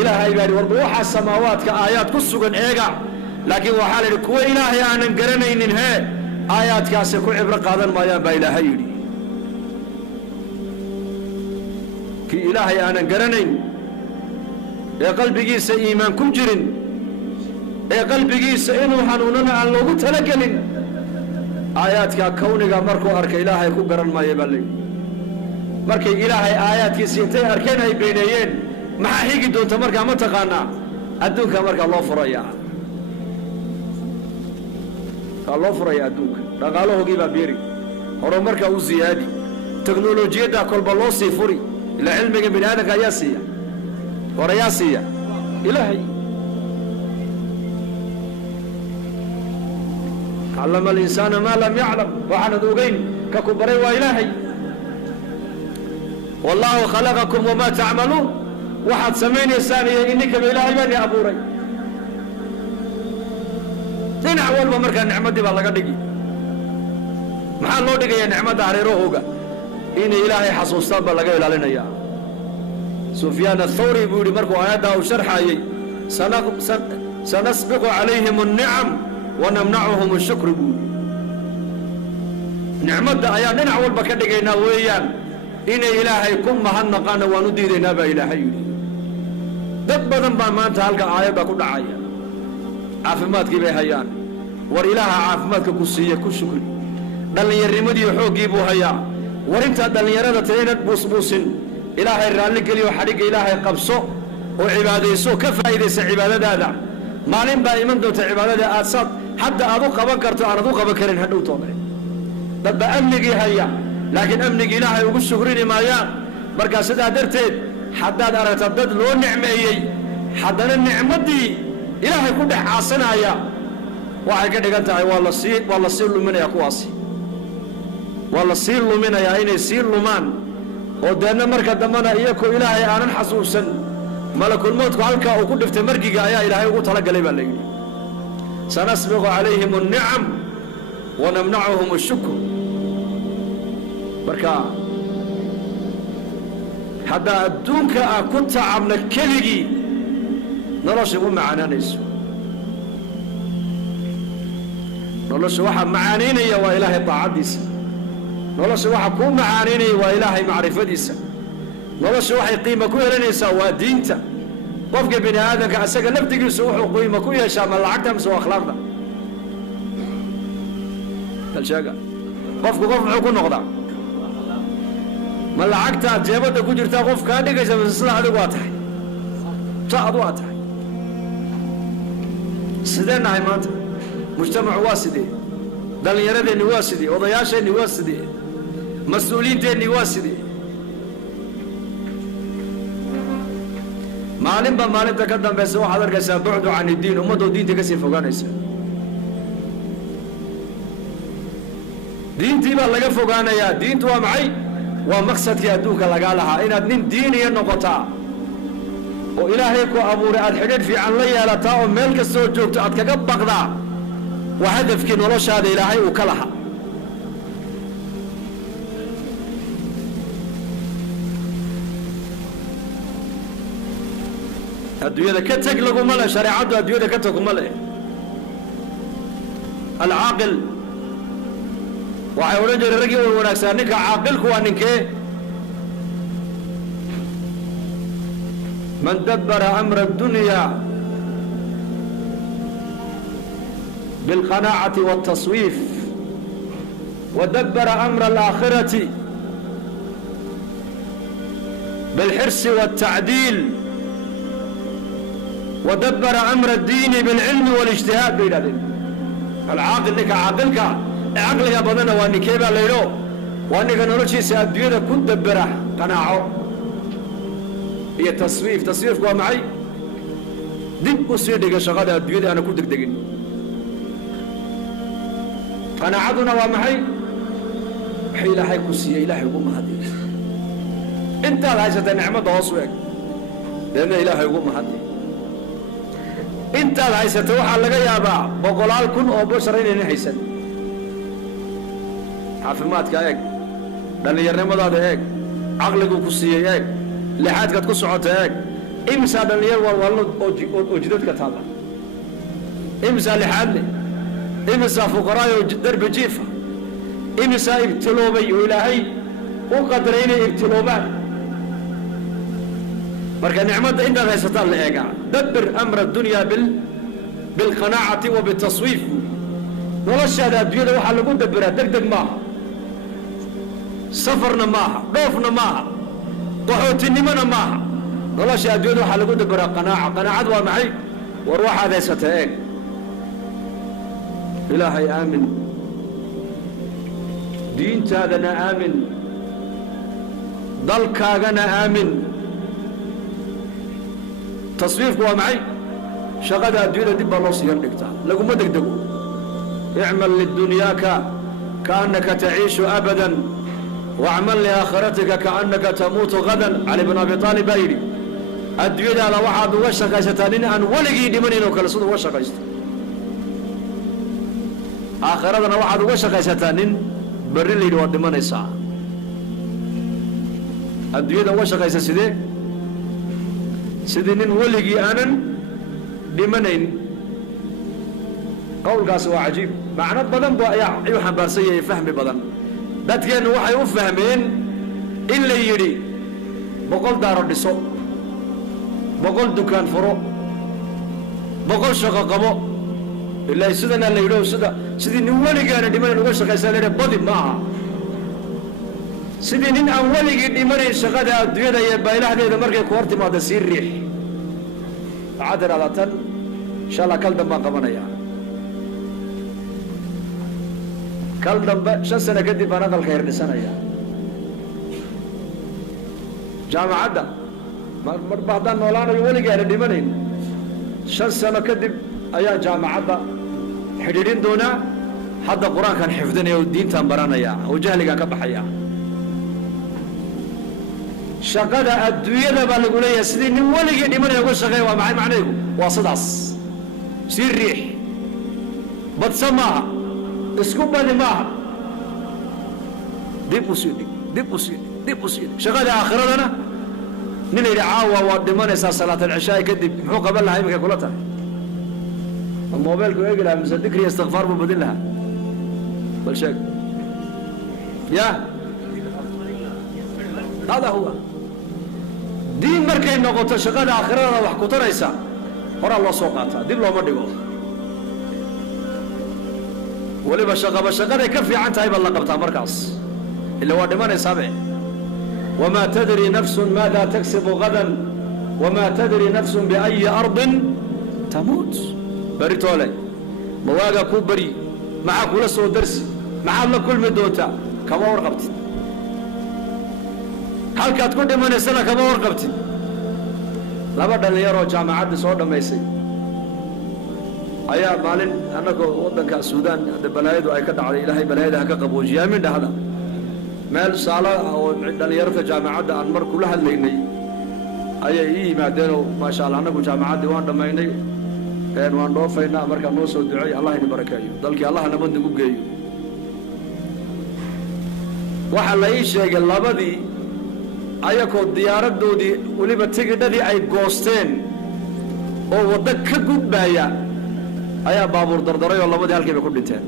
ilaahay baa yidhi warba waxaa samaawaadka aayaad ku sugan eega laakiin waxaa la yidhi kuwa ilaahay aanan garanaynin hee aayaadkaasi ku cibro qaadan maayaan baa ilaahay yidhi kii ilaahay aanan garanayn ee qalbigiisa iimaan ku jirin ee qalbigiisa inuu hanuunana aan loogu talagelin aayaadka kawniga markuu arka ilaahay ku garan maaya baa layidhi markay ilaahay aayaadkiisa intay arkeen ay beeneeyeen maxaa xigi doonta markaa ma taqaanaa adduunka markaa loo furaya loo furaya adduunka dhaqaalahoogii baa beeri horumarkaa u ziyaadi teknolojiyadda kolba loo sii furi ilaa cilmiga bini aadamka ayaa siiya hor ayaa siiya ilaahay callama alinsaana maa lam yaclam waxaanad ogeyn ka ku baray waa ilaahay wallaahu khalaqakum wamaa tacmaluun waxaad samaynaysaan iyo ininkaba ilaahay baani abuuray dhinac walba markaa nicmaddii baa laga dhigi maxaa loo dhigayaa nicmadda hareerahooga inay ilaahay xasuustaan baa laga ilaalinayaa sufyaan athawri buu yidhi markuu aayaddaa uu sharxaayey sanasbiqu calayhim annicam wanamnacuhum ashukri buu yidhi nicmadda ayaan dhinac walba ka dhigaynaa weeyaan inay ilaahay ku mahadnaqaanna waan u diidaynaa baa ilaahay yidhi dad badan baa maanta halka aayadda ku dhacaya caafimaadkii bay hayaan war ilaaha caafimaadka ku siiye ku shukri dhallinyarnimadii xooggii buu hayaa war intaad dhallinyarada tahay inaad buusbuusin ilaahay raalli geliyo xadhigga ilaahay qabso oo cibaadayso ka faa'iidaysa cibaadadaada maalin baa iman doonta cibaadada aad saad hadda aad u qaban karto aanad u qaban karin hadhowtooda dad baa amnigii haya laakiin amnigii ilaahay ugu shukrini maayaan markaa sidaa darteed haddaad aragta dad loo nicmeeyey haddana nicmaddii ilaahay ku dhex caasanaya waxay ka dhigan tahay waa la sii luminayaa kuwaasi waa la sii luminayaa inay sii lumaan oo deedna marka dambena iyakoo ilaahay aanan xasuusan malakulmoodku halkaa uu ku dhiftay margiga ayaa ilaahay ugu talagalay baa la yidhi sanasbiqu calayhim annicam wanamnacuhum ashukr marka haddaa adduunka aan ku tacabna keligii nolosha u macaanaanayso nolosha waxaa macaanaynaya waa ilaahay daacaddiisa nolosha waxaa kuu macaanaynaya waa ilaahay macrifadiisa nolosha waxay qiimo ku helanaysaa waa diinta qofka bini aadamka asaga laftigiisu wuxuu qiimo ku yeeshaa ma lacagta mise waa akhlaaqda talsheega qofku qof muxuu ku noqdaa ma lacagtaad jeebadda ku jirtaa qof kaa dhigaysa mise sida adigu waa tahay sa adu aa tahay sidee nahay maanta mujtamacu waa sidee dhallinyaradeenni waa sidee odayaasheenni waa sidee mas-uuliyiinteennii waa sidee maalinba maalinta ka dambaysa waxaad arkaysaa bucdu can iddiin ummaddoo diinta ka sii fogaanaysa diintii baa laga fogaanayaa diintu waa maxay waa maqsadkii adduunka lagaa lahaa inaad nin diiniya noqotaa oo ilaahay ku abuuray aad xidhiidh fiican la yeelataa oo meel kastoo joogto aad kaga baqdaa waa hadafkii noloshaada ilaahay uu ka lahaa الدنيا كتك لكم ملا شريعته الدنيا كتك ملا العاقل وحيونا جري رجل ونكسانك عاقلك وانك من دبر أمر الدنيا بالقناعة والتصويف ودبر أمر الآخرة بالحرص والتعديل ودبر أمر الدين بالعلم والاجتهاد بين العاقل لك عاقلك عقلك بدنا وانك كيف ليلو وانك نرشي ساديده كنت دبره قناعه هي تصويف كوا معي دب وسيدك شغاده اديده انا كنت دغدغين قناعتنا ومعي حيل هي كسيه الهي يقوم هذه انت عايزه نعمه وصوك لان الهي يقوم هذه انت عايزه waxa laga yaaba boqolaal kun oo bashar inay haysan caafimaadka eeg dhalinyarnimadaada eeg aqligu ku siiyay eeg lixaadkaad ku socota eeg imsa dhalinyar walwalno oo jidadka taala imsa lixaad imsa fuqaraayo darbi jiifa imsa ibtiloobay ilaahay u qadareynay ibtiloobaan marka nicmada inta haysataan la eega dabbir amra dunya bil qanaa'ati wa bit taswif noloshaada adduunyada waxa lagu dabiraa degdeg maaha safarna maaha dhoofna maaha qaxootinimana maaha nolosha adduunyada waxa lagu dabiraa qanaacad waa maxay war waxaad haysataa eeg ilaahay aamin diintaadana aamin dalkaagana aamin تصويفك ومعي شغل الدنيا دي بالله يردكتا لقوا ما دقدقوا اعمل للدنياك كأنك تعيش أبدا واعمل لآخرتك كأنك تموت غدا علي بن أبي طالب بايري الدنيا على واحد وشك يستانين أن ولقي دمنين وكل صد وشك يست آخرتنا واحد وشك يستانين بريلي ودمن الساعة الدنيا وشك يستسيده سيدين ولقي أنا دمنين قول قاس وعجيب معنى بدن يوحنا بارسية يفهم بدن ده كان وحي يفهمين إلا يري بقول دار النساء بقول دكان فرو بقول شقة قبو إلا يسدنا اللي يلو سيدين ولقي أنا دمنين وشقة يسالين بدي معها سيدين أولي دمنين شقة الدنيا يبايلها هذا مركي كورتي ما تسير ريح عادر على تن إن شاء الله كل دم ما قبنا يا كل دم شن سنة كدي بنا قل خير لسنة يا جامعة ده مر بعدان مولانا يقولي قال دمنين شن سنة كدي أيا جامعة ده حديدين دونا حتى القرآن كان حفظنا والدين تنبرنا يا وجهلك كبحيا شقada adduunyada baa lagu leeyahay sidii nin waligii dhimanay uga shaqeey waa maxay macnaheedu waa sidaas si riix badsama isku badi maaha dib u sii shaqada aakhirada nin ila caawa waa dhimanaysa salaat al-ishaa kadib muxuu qaban lahaa imika kula tahay mobilku eegla mise dhikri istighfar buu badin lahaa bal sheeg ya هذا هو دين مركي نقطة شغال آخرنا وحكو تريسا هرا الله سوقاتها دين لو مدقو ولي بشغال يكفي عنتها يبا الله قبتها مركز اللي هو دمان يسابع وما تدري نفس ماذا تكسب غدا وما تدري نفس بأي أرض تموت بريتولي مواقع كوبري معك ولا سو درس مع الله كل مدوتا كما ورقبت halkaad ku dhimaneysana kama warqabtid laba dhalinyaro jaamacadda soo dhameysay ayaa maalin annagoo waddanka Suudaan hadda balaayadu ay ka dhacday ilaahay balaayada ka qaboojiyaa min dhahda meel saala oo dhalinyarada jaamacadda aan mar kula hadlaynay ayay yimaadeen oo ma sha Allah annagu jaamacadda waan dhameynay waan dhoofaynaa marka noo soo duceey Allah in barakeeyo dalkii Allah nabad ugu geeyo waxa la ii sheegay labadii ayakoo diyaaradoodii waliba tigidhadii ay goosteen oo wada ka gudbaya ayaa baabuur dardaray oo labadii halkii ku dhinteen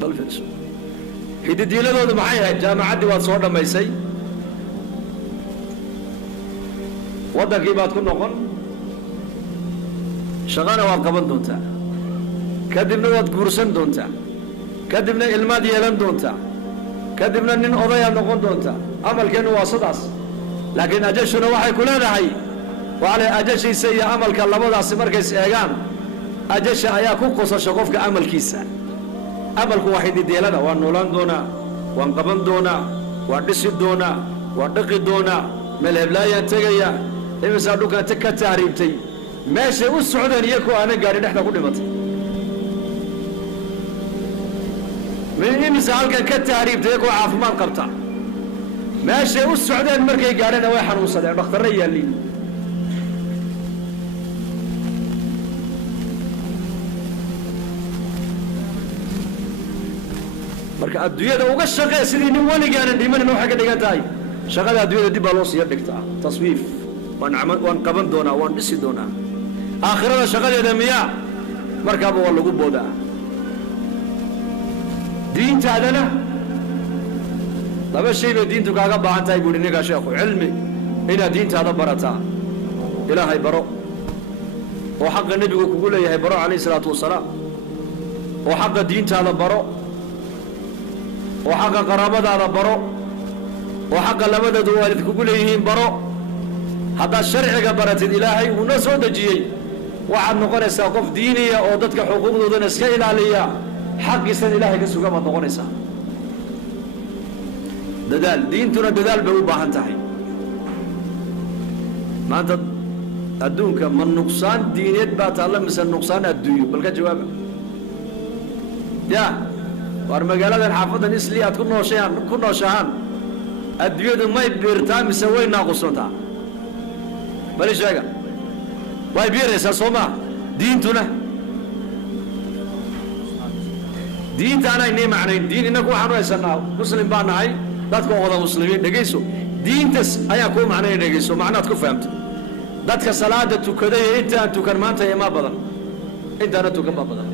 bal fiirso hididiiladoodu maxay ahayd jaamacaddii waad soo dhammaysay waddankii baad ku noqon shaqana waad qaban doontaa kadibna waad guursan doontaa kadibna ilmaad yeelan doontaa kadibna nin odayaad noqon doontaa amalkeennu waa sidaas laakiin ajashuna waxay ku leedahay waxaa ajashiisa iyo amalka labadaasi markays eegaan ajasha ayaa ku qosasho qofka amalkiisa amalku waa hidideelada waan noolaan doonaa waan qaban doonaa waan dhisi doonaa waan dhaqi doonaa meel heblaayaan tegaya imisaa dhulkaan ka tahriibtay meeshay u socdeen iyakoo aanan gaadhin dhexda ku dhimatay imisa halkan ka tahriibtay iyakoo caafimaad qabta meeshay u socdeen markay gaadheenna way xanuunsadeen dhakhtarra yaalliin marka adduunyada uga shaqee sidii nin weligaanan dhimanin waxay ka dhigan tahay shaqada adduunyada dib baa loo siiya dhigtaa taswiif waan qaban doonaa waan dhisi doonaa aakhirada shaqadeeda miyaa markaaba waa lagu boodaa diintaadana laba shay bay diintu kaaga baahan tahay buuhi ninkaa sheekhu cilmi inaad diintaada barataa ilaahay baro oo xaqa nebigu kugu leeyahay baro calayhi salaatu wasalaam oo xaqa diintaada baro oo xaqa qaraabadaada baro oo xaqa labadooda waalid kugu leeyihiin baro haddaad sharciga baratid ilaahay uuna soo dejiyey waxaad noqonaysaa qof diiniya oo dadka xuquuqdoodana iska ilaaliya xaqiisan ilaahay ka sugan baad noqonaysaa dadaal diintuna dadaal bay u baahan tahay maanta adduunka ma nuqsaan diineed baa taalla mise nuqsaan adduunyo bal ka jawaaba ya war magaaladan xaafadan isli aad ku nooshahaan adduunyadu may biirtaa mise way naaqusantaa bali sheega way biiraysaa soo maa diintuna diinta anaynii macnayn diin innagu waxaan u haysanaa muslim baa nahay dadka wada muslimiin dhegayso diintas ayaa kuu macnaya dhegayso macnaad ku fahamto dadka salaada tukadaya intaan tukan maanta imaa badan intaana tukan baa badan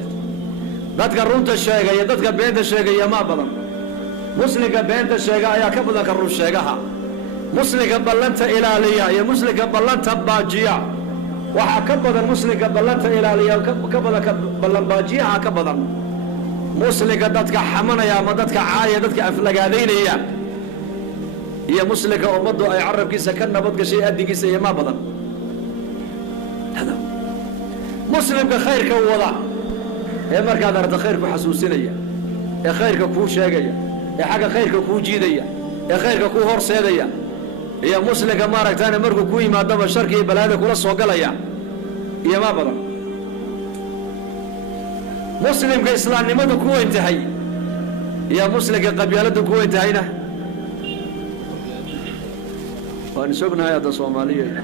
dadka runta sheegaya dadka beenta sheegaya maa badan muslimka beenta sheega ayaa ka badan ka run sheegaha muslimka ballanta ilaaliya iyo muslimka ballanta baajiya waxaa ka badan muslimka ballanta ilaaliya ka badan ka ballan baajiyaha ka badan muslimka dadka xamanaya ama dadka caaya dadka aflagaadaynaya iyo muslimka ummaddu ay carabkiisa ka nabad gashay addigiisa iyo maa badan muslimka khayrka wada ee markaad aragto khayrku xasuusinaya ee khayrka kuu sheegaya ee xagga khayrka kuu jiidaya ee khayrka kuu horseedaya iyo muslimka maaragtaana markuu ku yimaadaba sharki iyo balaada kula soo galaya iyo maa badan muslimka islaamnimadu ku weyn tahay iyo muslimka qabyaaladu ku weyn tahayna waan isognahay hadda soomaaliyeed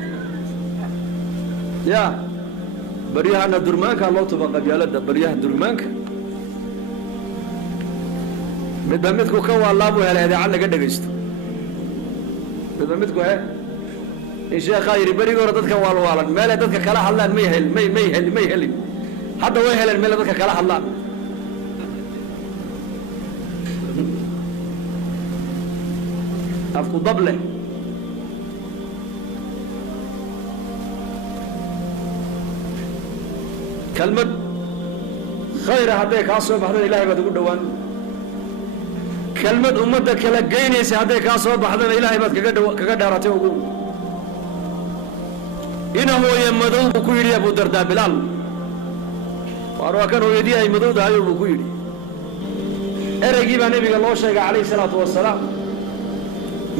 ya baryahana durmaanka loo tuba qabyaalada baryaha durmaanka midba midku ka waalaabu helay idaacad laga dhegaysto midba midku in sheekhaa yidhi berigii hore dadka waalwaalan meelay dadka kala hadlaan may helin hadda way heleen meelay dadka kala hadlaan afku dab leh kelmad khayra hadday kaa soo baxdana ilahay baad ugu dhowaan kelmad ummadda kala geynaysa hadday kaa soo baxdana ilaahay baad kaga dhaaratay ugu ina hooye madow buu ku yidhi abu dardaa bilaal waar waa kan hooyadii ay madow tahayo buu ku yidhi ereygii baa nebiga loo sheegay calayhi salaatu wasalaam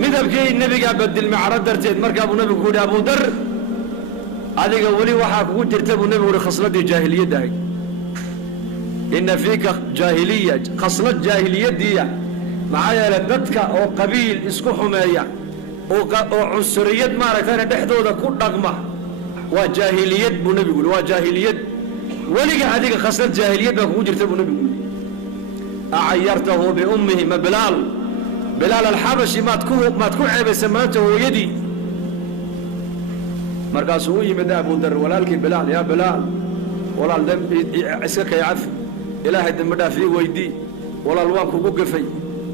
midabkii nebigaa badilmay caro darteed markaa buu nebigu ku yidhi abu dar adiga weli waxaa kugu jirta buu nebigu uhi khasladii jaahiliyadda ahayd inna fiika jaahiliya khaslad jaahiliyadiya maxaa yeelay dadka oo qabiil isku xumeeya oo cunsuriyad maaragtayna dhexdooda ku dhaqma waa jaahiliyad buu nebigu uhi waa jaahiliyad weliga adiga khaslad jaahiliyad baa kugu jirta buu nebigu uhi acayartahu biummihi ma bilaal alxabashi maad ku ceebaysa maanta hooyadii markaasuu u yimid Abu Dar walaalkii Bilaal yaa Bilaal walaal dambi iska ka yaaf ilaahay dambi dhaaf ii weydii walaal waan kugu gafay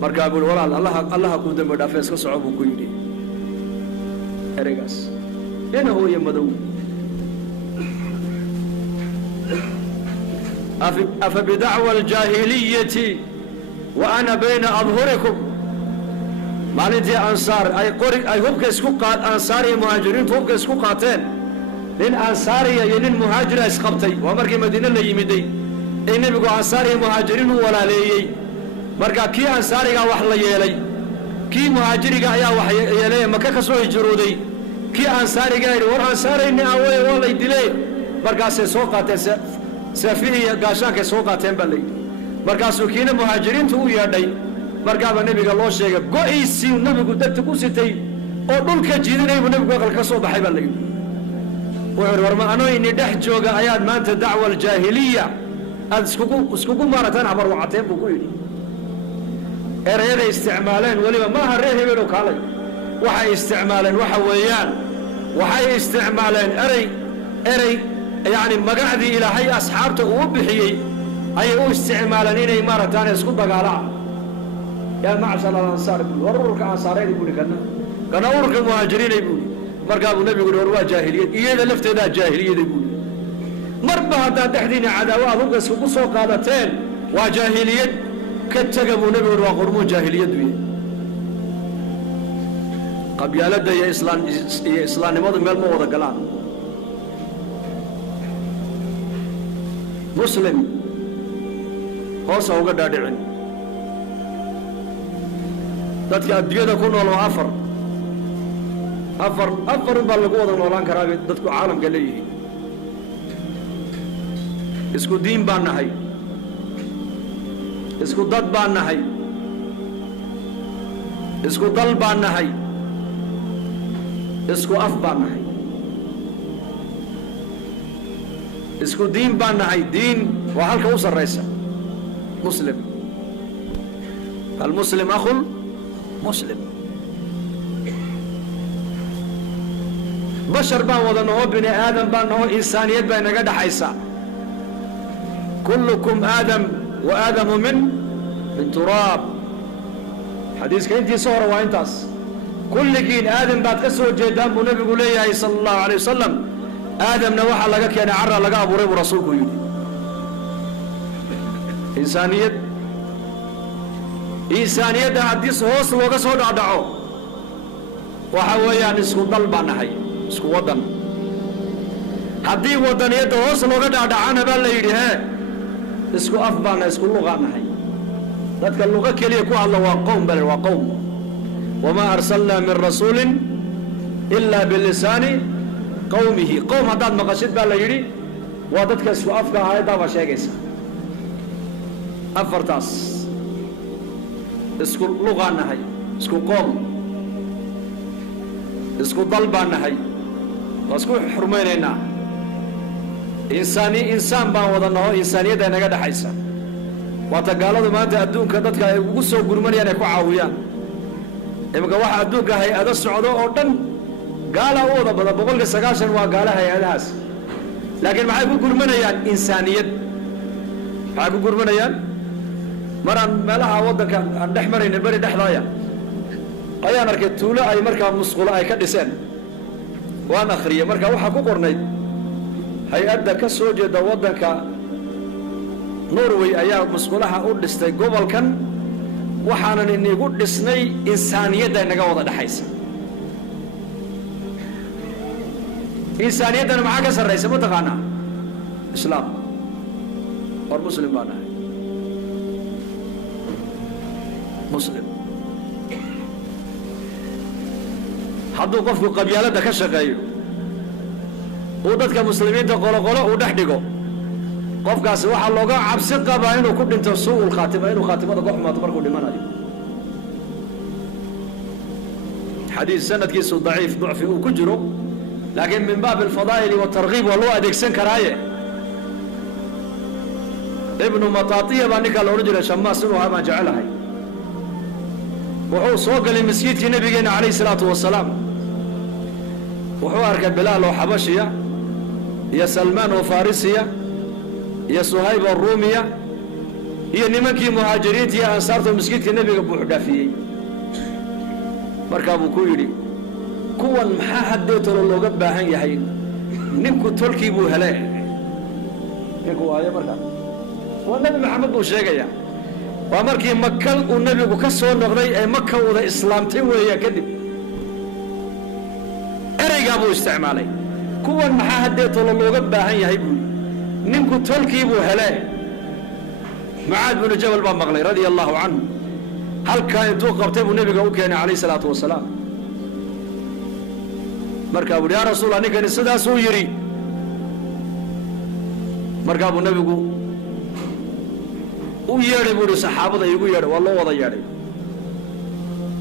markaa buu walaal Allah ku dambi dhaaf iska soco buu ku yidhi ereygaas inahu yamadow أفبدعوى الجاهلية وأنا بين أظهركم maalintii ansaar ay hubka isku qaad ansaar iyo muhaajiriintu hubka isku qaateen nin ansaariya iyo nin muhaajira isqabtay waa markii madiina la yimiday ee nabigu ansaar iyo muhaajiriin u walaaleeyay marka kii ansaariga wax la yeelay kii muhaajiriga ayaa wax yeelay maka ka soo hijrooday kii ansaariga ay war ansaarayni away walay dilay markaas ay soo qaateen safiya gaashaanka soo qaateen balay markaasuu kiina muhaajiriintu u yeedhay markaaba nabiga loo sheegay go'aysi nabigu dadka ku sitay oo dhulka jiidanay buu nabigu aqal ka soo baxay baa la yiri wuxuu warma anoo in dhex jooga ayaad maanta dacwal jaahiliya aad iskugu maarataan amar wacateen buu ku yiri erayada isticmaaleen waliba ma aha reer hebel oo kaalay waxay isticmaaleen waxa weeyaan waxay isticmaaleen eray yani magacdii ilaahay asxaabta uu bixiyay ayay u isticmaaleen inay maarataan isku dagaalaan يا معشر الأنصار ورورك أنصارين يقول كنا ورورك المهاجرين يقول مركب النبي يقول وروا جاهلية إيه لفت ذا جاهلية يقول مربى هذا تحدين عداوة هم قصوا قادتين وجاهلية كتجبوا النبي وروا قرمو جاهلية دوي قبيلة ده يا إسلام ماذا مال موضة كلام مسلم هو سوق دادعين dadka adduunyada ku nool waa afar baa lagu wada noolaan karaa dadku caalamka leeyihiin isku diin baan nahay isku dad baan nahay isku dal baan nahay isku af baan nahay isku diin baan nahay diin waa halka u sarreysa muslim المسلم أخو مسلم بشر بان وضنه بني آدم بان هو إنسانيات بان قد حيسا كلكم آدم وآدم من تراب حديث كنتي صورة وانتاس كل جين آدم بعد كسر جيدان ونبي يقول لي صلى الله عليه وسلم آدم نوحى لقاك يعني عرى لقاه أبو ريب رسولك يدي إنسانية حديث هوس وقصه دعو وحويا نسكو ضلبا نحي نسكو وطن حديث وطنية هوس وقصه دعانا بالليلها نسكو أفبانا نسكو اللغة نحي ذاتك اللغة كليه كو الله وقوم بل وقوم وما أرسلنا من رسول إلا باللسان قومه قوم هداد مقاشد بالليلي وذاتك نسكو أفقا هايدا وشاكيسا أفرتاس اسكو لغة نهي اسكو قوم اسكو ضلبة نهي اسكو حرمينينا إنسان بان وضنه إنسانية دينا قد حيسا واتقالوا ما أنت أدونك دادك وقصوا قرمانيا نكو عاويان إمكا واحد أدونك هاي أدى السعودة أردن قال أوضا بدا بقولك سقاشا وقال هاي أدهاس لكن ما يقول قرمانيا إنسانية ما يقول قرمانيا maraan meelaha wadanka aan dhex marayna bari dhexdaaya ayaan arkay tuulo ay markaa musqulo ay ka dhiseen waan akhriyay markaa waxaa ku qornayd hay-adda ka soo jeeda wadanka Norway ayaa musqulaha u dhistay gobolkan waxaanan inagu dhisnay insaaniyadda inaga wada dhaxaysa insaaniyaddana maxaa ka sarreysa ma taqaanaa islaam war muslim baan ahay مسلم hadduu qofku qabyaalada ka shaqeeyo oo dadka muslimiinta qolo uu dhex dhigo qofkaas waxa looga cabsi qabaa inuu ku dhinto suul khaatima inuu khaatimada ku xumaato markuu dhimanayo xadiis sanadkiisu daciif ducfi uu ku jiro laakiin min baab al-fadaa'il wa targhib wa loo adeegsan karaaye ibnu matatiya baa ninka la oran jiray shamaas inuu ahaa ma jecelahay wuxuu soo galay masjidkii nabigeena calayhi salaatu wasalaam وحوارك بلال وحبشية يا سلمان وفارسية يا صهيب الرومية يا نمكي مهاجرين يا أنصار مسجد النبي أبو حدافي مركب كويري كون محا حديت لو غبا هان يحي نينكو تركي بو هلا نينكو هاي مركب والنبي محمد بو شيغيا ومركي مكه والنبي كسو نقدي اي مكه ودا اسلامتي ويا كدب اريغا بو استعمالي كون محا حديت لو غبا هان يحي نينكو تركي بو هلا معاذ بن جبل بن مغلي رضي الله عنه هل كان تو قبتي النبي كان عليه الصلاه والسلام markaa buu yaa rasuul aniga sidaas uu yiri markaa buu nabigu u yeeray buu saxaabada igu yeeray waa loo wada yeeray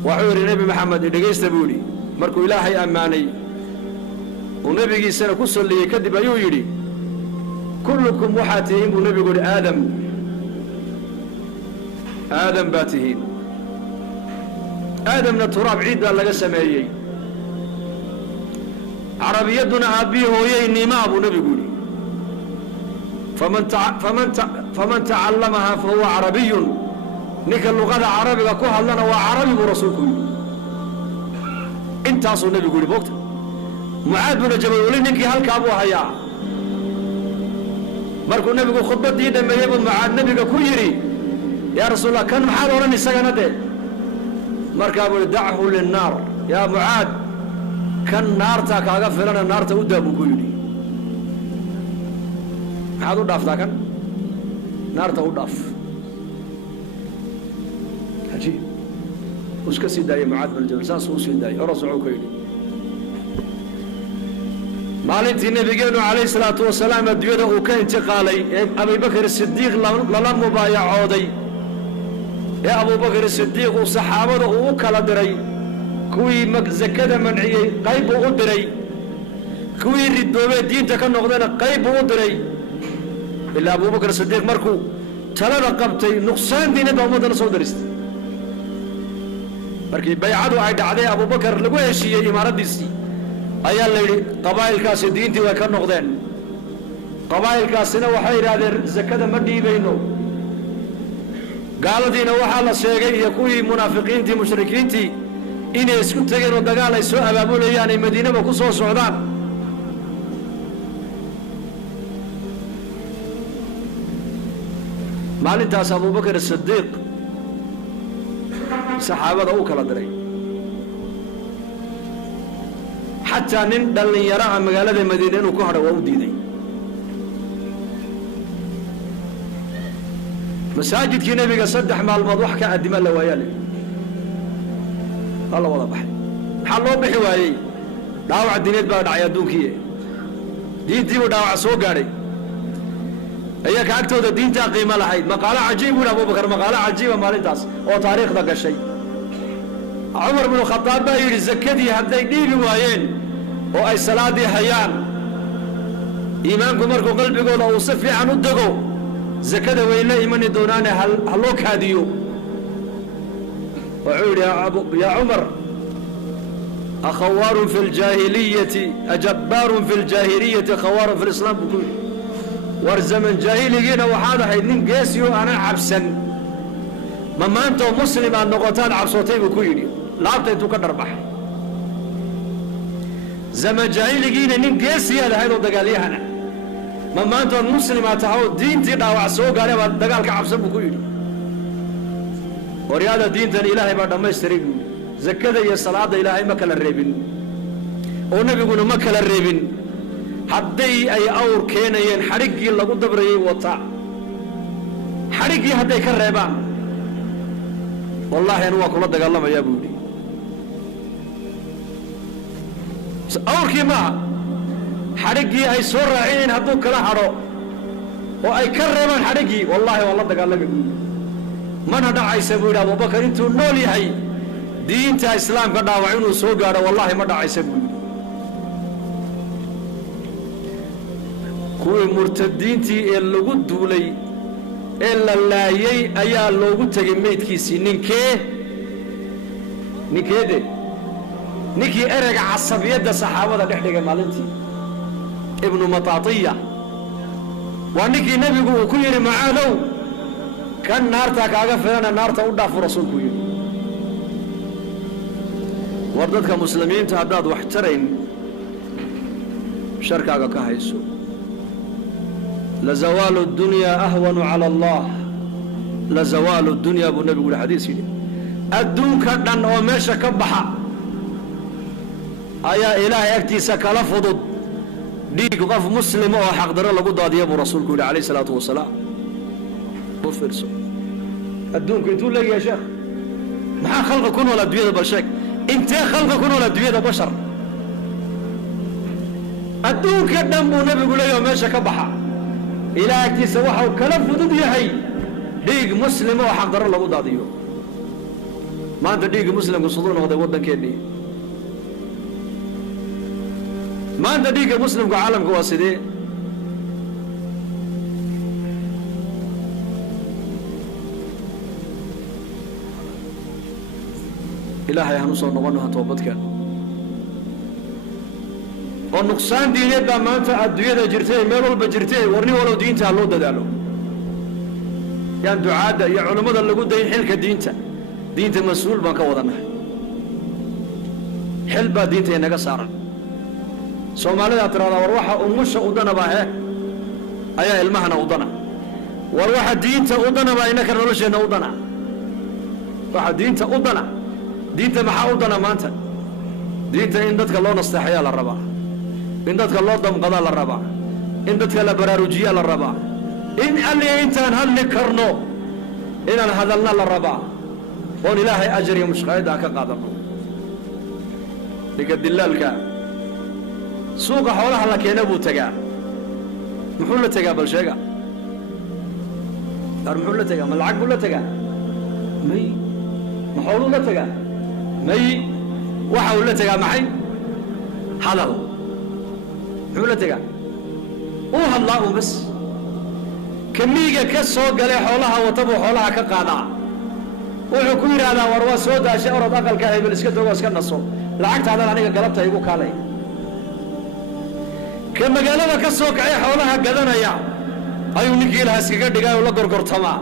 wuxuu yiri nabi maxamed dhageysta buu yiri markuu ilaahay amaanay oo nabigiisana ku salliyay kadib ayuu yiri kullukum waxaatihiin buu nabigu yiri aadam baatihiin aadamna turaab ciid baa laga sameeyay عربيتنا أبيه ويني ما أبو نبي قولي فمن تعلمها فهو عربي نك اللغة العربية كوها لنا وعربي ورسولكم انت أصل نبي قولي بوقت معاذ بن جبل ولي نك هلك أبو هيا مركو نبي قول خطبة دي دم يبو معاذ نبي كويري يا رسول الله كان محال وراني سجنته مركو دعه للنار يا معاذ كان نارتا كاغا فلان نارتا ودا بو كيري هادو دافتا كان نارتا وداف عجيب وش كسي داي معاذ بن جبل ساس وش داي رسول كيري مالتي النبي عليه الصلاه والسلام اديده وكان انتقالي ابي بكر الصديق لا مبايع عودي يا ابو بكر الصديق وصحابته وكلا دري كوي زكاة منعية قيب ودري كوي ردوبة دين تكن نقدنا قيب ودري إلا أبو بكر الصديق مركو تلا رقبتي نقصان دين بأمودنا صودرست مركي بيعادوا عيد عليه أبو بكر لقوه الشيء إمارة ديسي أيال لي قبائل كاس دين تي وكان نقدن قبائل كاسنا وحير هذا زكاة مدي بينه قالوا دينا وحالا شيء يكوي منافقين تي مشركين تي inay isku tageen oo dagaal ay soo abaabulayaan ay Madiinaba ku soo socdaan maalintaas Abu Bakr as-Siddiq saxaabada uu kala diray hatta nin dhalinyaro ah magaalada Madiina inuu ku haro waa u diiday masaajidkii nabiga saddex maalmood wax ka adima la waayay الله ولا بحي حلو بحي واي داوع الدنيا بعد عيادوكيه دين وداوع سوق قاري هي كاكتو ده دين تقيمة لحيد مقالة عجيب ولا أبو بكر مقالة عجيبة مالنتاس أو تاريخ ذاك الشيء عمر بن الخطاب بقى يري الزكدي هذا يدير وايين أو أي صلاة دي حيان إيمانكم مركو قلبي قول أو صفي عنو الدقو زكدة وإلا إيمان دوناني هلوك هاديو وعود يا عمر أخوار في الجاهلية أجبار في الجاهلية خوار في الإسلام بكل ورزمن جاهلي جينا وحادا حيدين قيسيو أنا عبسا ما أنتو مسلم أن نقطان عبسوتين بكل لابد أنتو كدر بحر زمن جاهلي جينا نين قيسي هذا هيدو دقاليها أنا ما أنتو مسلم أتحاول دين تيدا وعسوق عليه ودقالك عبسا بكل ورياضة دين تاني إلهي بعد ما يستريب زكاة يا صلاة إلهي ما كلا الريبين ونبي يقولوا ما كلا الريبين حدي أي أور كينا ين حرقي الله قد بري وطع حرقي حدي كالريبان والله أنواع كل دق الله ما يبودي أور كيما حرقي أي سور عين هدو كلا حرو وأي كالريبان حرقي والله دق الله يبودي من هذا عيسى بيقول أبو بكر أنتوا نولي هاي دين تا إسلام كنا وعينه سوقا والله ما هذا عيسى بيقول كوي مرتدين تي اللي قد دولي إلا لا يي أيا اللي قد تجمعت كيسي نكيه ده نكي أرجع عصبية الصحابة نحن مالنتي ابن مطاطية ونكي نبي كل معانو كان نارتا كاغا فلان نارتا ودا في رسول كوي وردتك مسلمين تعداد واحترين شركاغا كهيسو لزوال الدنيا أهون على الله لزوال الدنيا ابو النبي يقول حديث الدون كدن او ميشا كبخا ايا الهي اكتيسا كلا فضد ديق قف مسلم او حق دره لو داديه ابو رسولك عليه الصلاه والسلام وفرسو الدون كنتو لك يا شيخ ما خلق كون ولا دويده بشك انت خلق كون ولا دويده بشر الدون كدن ابو النبي يقول يوم ميشا كبخا الهي اكتيسا وحو كلا فضد يحي ديق مسلم او حق دره لو داديه ما أنت ديك مسلم قصدون هذا ودن كني ما أنت ديك مسلم كعالم كواسدي إلهي هنوصل نغنوها توبتك والنقصان دينيت دا ما أنت الدنيا جرتي ميلول بجرتي ورني ولو دينتها لو دالو يعني دعاء يا علماء اللي قد يحلك دينته دينته مسؤول بان كودنا حلبا دينته نغا سارن سوماليدا ترادا وروحا امشا ودنا با ايا علمهنا ودنا وروحا دينته ودنا با انك نولشنا ودنا waxa diinta u dana diinta maxaa u dana maanta diinta in dadka loo nasteexaya la rabaa in dadka loo damqada la rabaa in dadka la baraarujiya la rabaa in alli intaan hadli karno inaan hadalna la rabaa وان إلهي أجري مشغايد هكا قادمه لك الدلالك سوق حولها لك ينبو تقع محولة تقع بالشيقة محولة تقع ملعق ولا تقع مي محولة تقع مي وحولة تقع معي حلال محولة تقع اوها الله بس كمية كسوق قال حولها وطبو حولها كقادع wuxuu ku yiraahdaa war waa soo daashay orod aqalka ay iska doogo iska naso lacagtaada aniga galabta igu kaalay ka magaalada ka soo kacay xoolaha gadanaya ayuu ninkii ilaha iskaga dhigay la gorgortama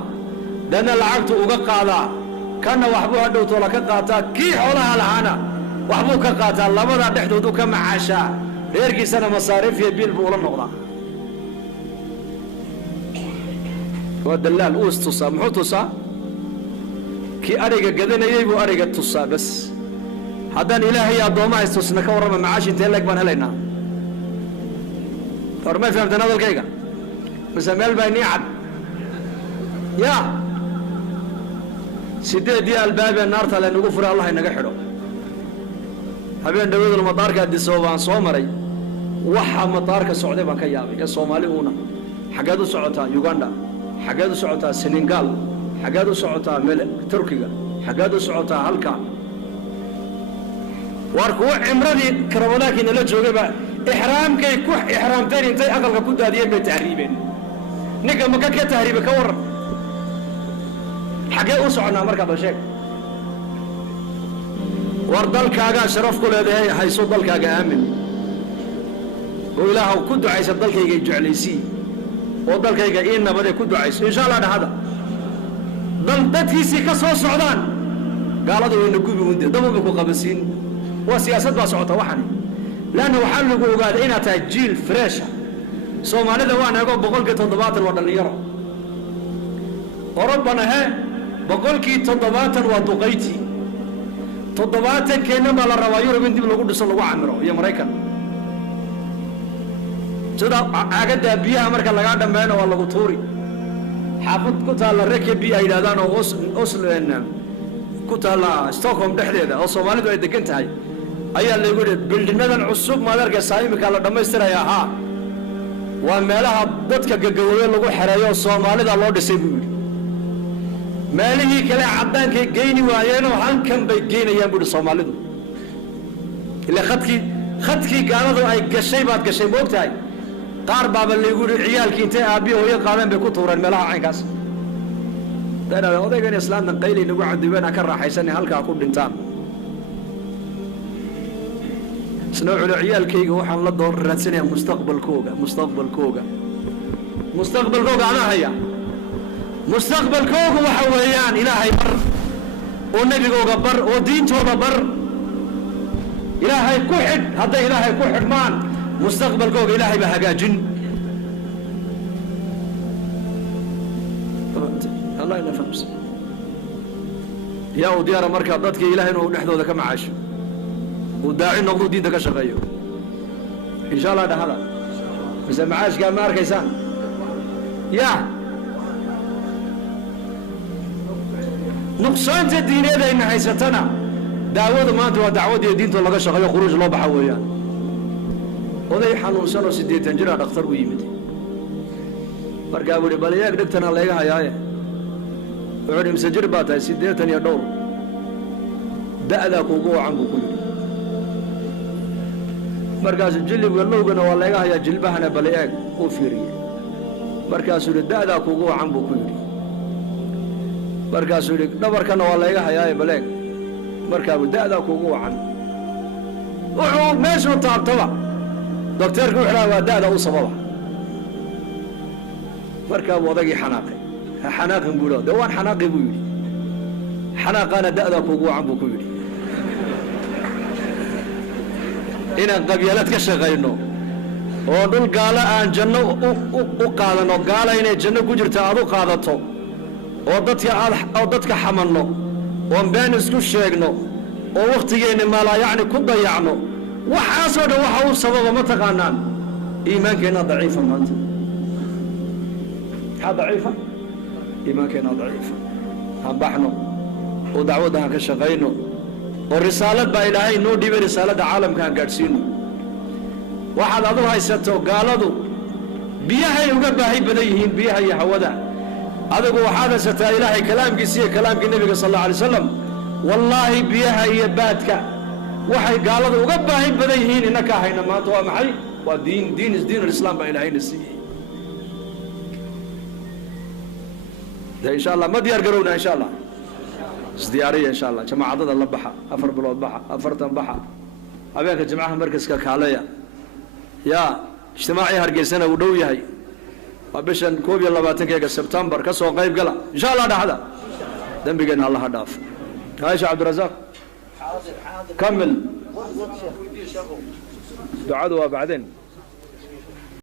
dana lacagtu uga qaada kana waxbu hadhow toola ka qaata kii xoolaha lahaana waxbu ka qaata labada dhexdoodu ka macaasha reerkiisana masaariif iyo bil buu la noqdaa waa dalaal uu istusa muxuu tusaa كي أريجا جذنا يبو أريجا تصا بس هذا إله يا دوما يستوسنا كورما معاش انت لك بان هلينا فرما فهمت هذا الكيكا بس مال بيني عد يا سيدي دي الباب النار تلا نغفر الله ينجحله حبيبي داوود المطار كادي سوبان سومري وحا مطار كسعودي بان كيابي يا صومالي اونا حقادو سعوتا يوغندا حقادو سعوتا سنغال حقادو سعوتا تركيا حقادو سعوتا هلكا واركو عمرني كربلاك ان لا جوغبا احرام كي كو احرامتين انتي اقلك كو داديين بي تهريبين نيكا مكا كي تهريبه كور حقي او سعنا marka ba sheeg war dalkaaga sharaf ku leedahay hayso dalkaaga aamin oo ilaahu ku ducaysa dalkayga jeclaysi oo dalkayga in nabad ku ducayso insha Allah dhahada dal dadkiisi ka soo socdaan gaaladu way nagu biwinde dabo ku qabasiin waa siyaasad ba socota waxani laana waxa lagu ogaaday in aad tahay jiil fresh Soomaalida waa naga 700 waa dhalinyaro Orobana he 700 waa duqayti 700 keena ma la rabaa Yurub in dib lagu dhiso lagu camiro iyo Mareykan sida aagada biyaha marka laga dhameeyno waa lagu tuuri xaafad ku taala rakabi ay yiraahdaan oo Oslo ku taala Stockholm dhexdeeda oo Soomaalidu ay degan tahay ayaa lagu yiri bildinadan cusub maadarka saamika la dhameystiraya ha waa meelaha dadka gagawada lagu xareeyo Soomaalida loo dhisay buu meelihii kale cadaanka geeyni waayeen oo halkan bay geynayaan buu Soomaalidu ila khadkii gaaladu ay gashay baad gashay moogtahay qaar baaba lagu yiri ciyaalkii intee aabiyo hooyo qaadan bay ku tuureen meelaha caynkaas dana odaygan islaamna qayli nagu cadibeen ka raaxaysan halka ku dhintaan سنوع العيال كيجا وحن لا دور راسنا مستقبل كوجا مستقبل كوجا أنا هيا مستقبل كوجا وحويان إلهي بر والنبي كوجا بر ودين توجا بر إلهي كحد هذا إلهي كحد مان مستقبل كوجا إلهي بهجاجن الله ينفع يا وديار مركب ضدك إلهي إنه نحن ذا كم عاش وداعي نقول دين ذاك شقيه إن شاء الله ده هذا بس معاش قال مارك إنسان يا نقصان الدين هذا إن حيستنا دعوة ما أنت ودعوة الدين تلاقى شقيه خروج الله بحويان وذا يحنون سنة سديت تنجرا دكتور ويمدي مركب ولي بالياك دكتورنا الله يا وعلي مسجر باتها سديتن يا دور دأذاك وقوع عنه كله مركز الجلب واللوغنا والله يا جلبهنا بلياك وفيري مركز الدأذاك وقوع عنه كله مركز دبركنا والله يا بلياك مركز الدأذاك وقوع عنه وعو ماشي طبعا دكتور كوحنا ودأذا وصبابا مركز وضعي حناقي نقوله دوان حناقي بيقول حناق أنا دأذاك وقوع عنه كله إن قبيلتك شغينو ودول قال أن جنة وقالنا قال إن جنة كجرت أبو قادته ودتك حملنا ومبين اسكو شيغنو ووقتين ما لا يعني كل ضيعنو وحاسد وحاو سبب ما تقانان إيمانك هنا ضعيفا ما أنت ها ضعيفا إيمانك هنا ضعيفا هنبحنا ودعوتها كشغينو والرسالة بإلهي نو دي برسالة عالم كان قارسينو واحد أضو هاي ستو قالدو بيها يوقبها هي بديهين بيها يحودا أدو واحد ستا إلهي كلام قسيه كلام النبي صلى الله عليه وسلم والله بيها يباتك وحي قالدو وقبها هي بديهين إنك هينا ما توا معي ودين دين الإسلام بإلهي نسيه ده إن شاء الله ما ديار قرونا إن شاء الله ازديارية إن شاء الله جماعة عدد الله بحا أفر بلود بحا أفرتن بحا أبيك جماعة مركز كالية يا اجتماعي هرقيسنا ودوي هاي وبشن كوبي الله باتنك سبتمبر كسو قيب قلا إن شاء الله ده هذا دم بيقنا الله داف هاي عبد الرزاق كمل دعاء بعدين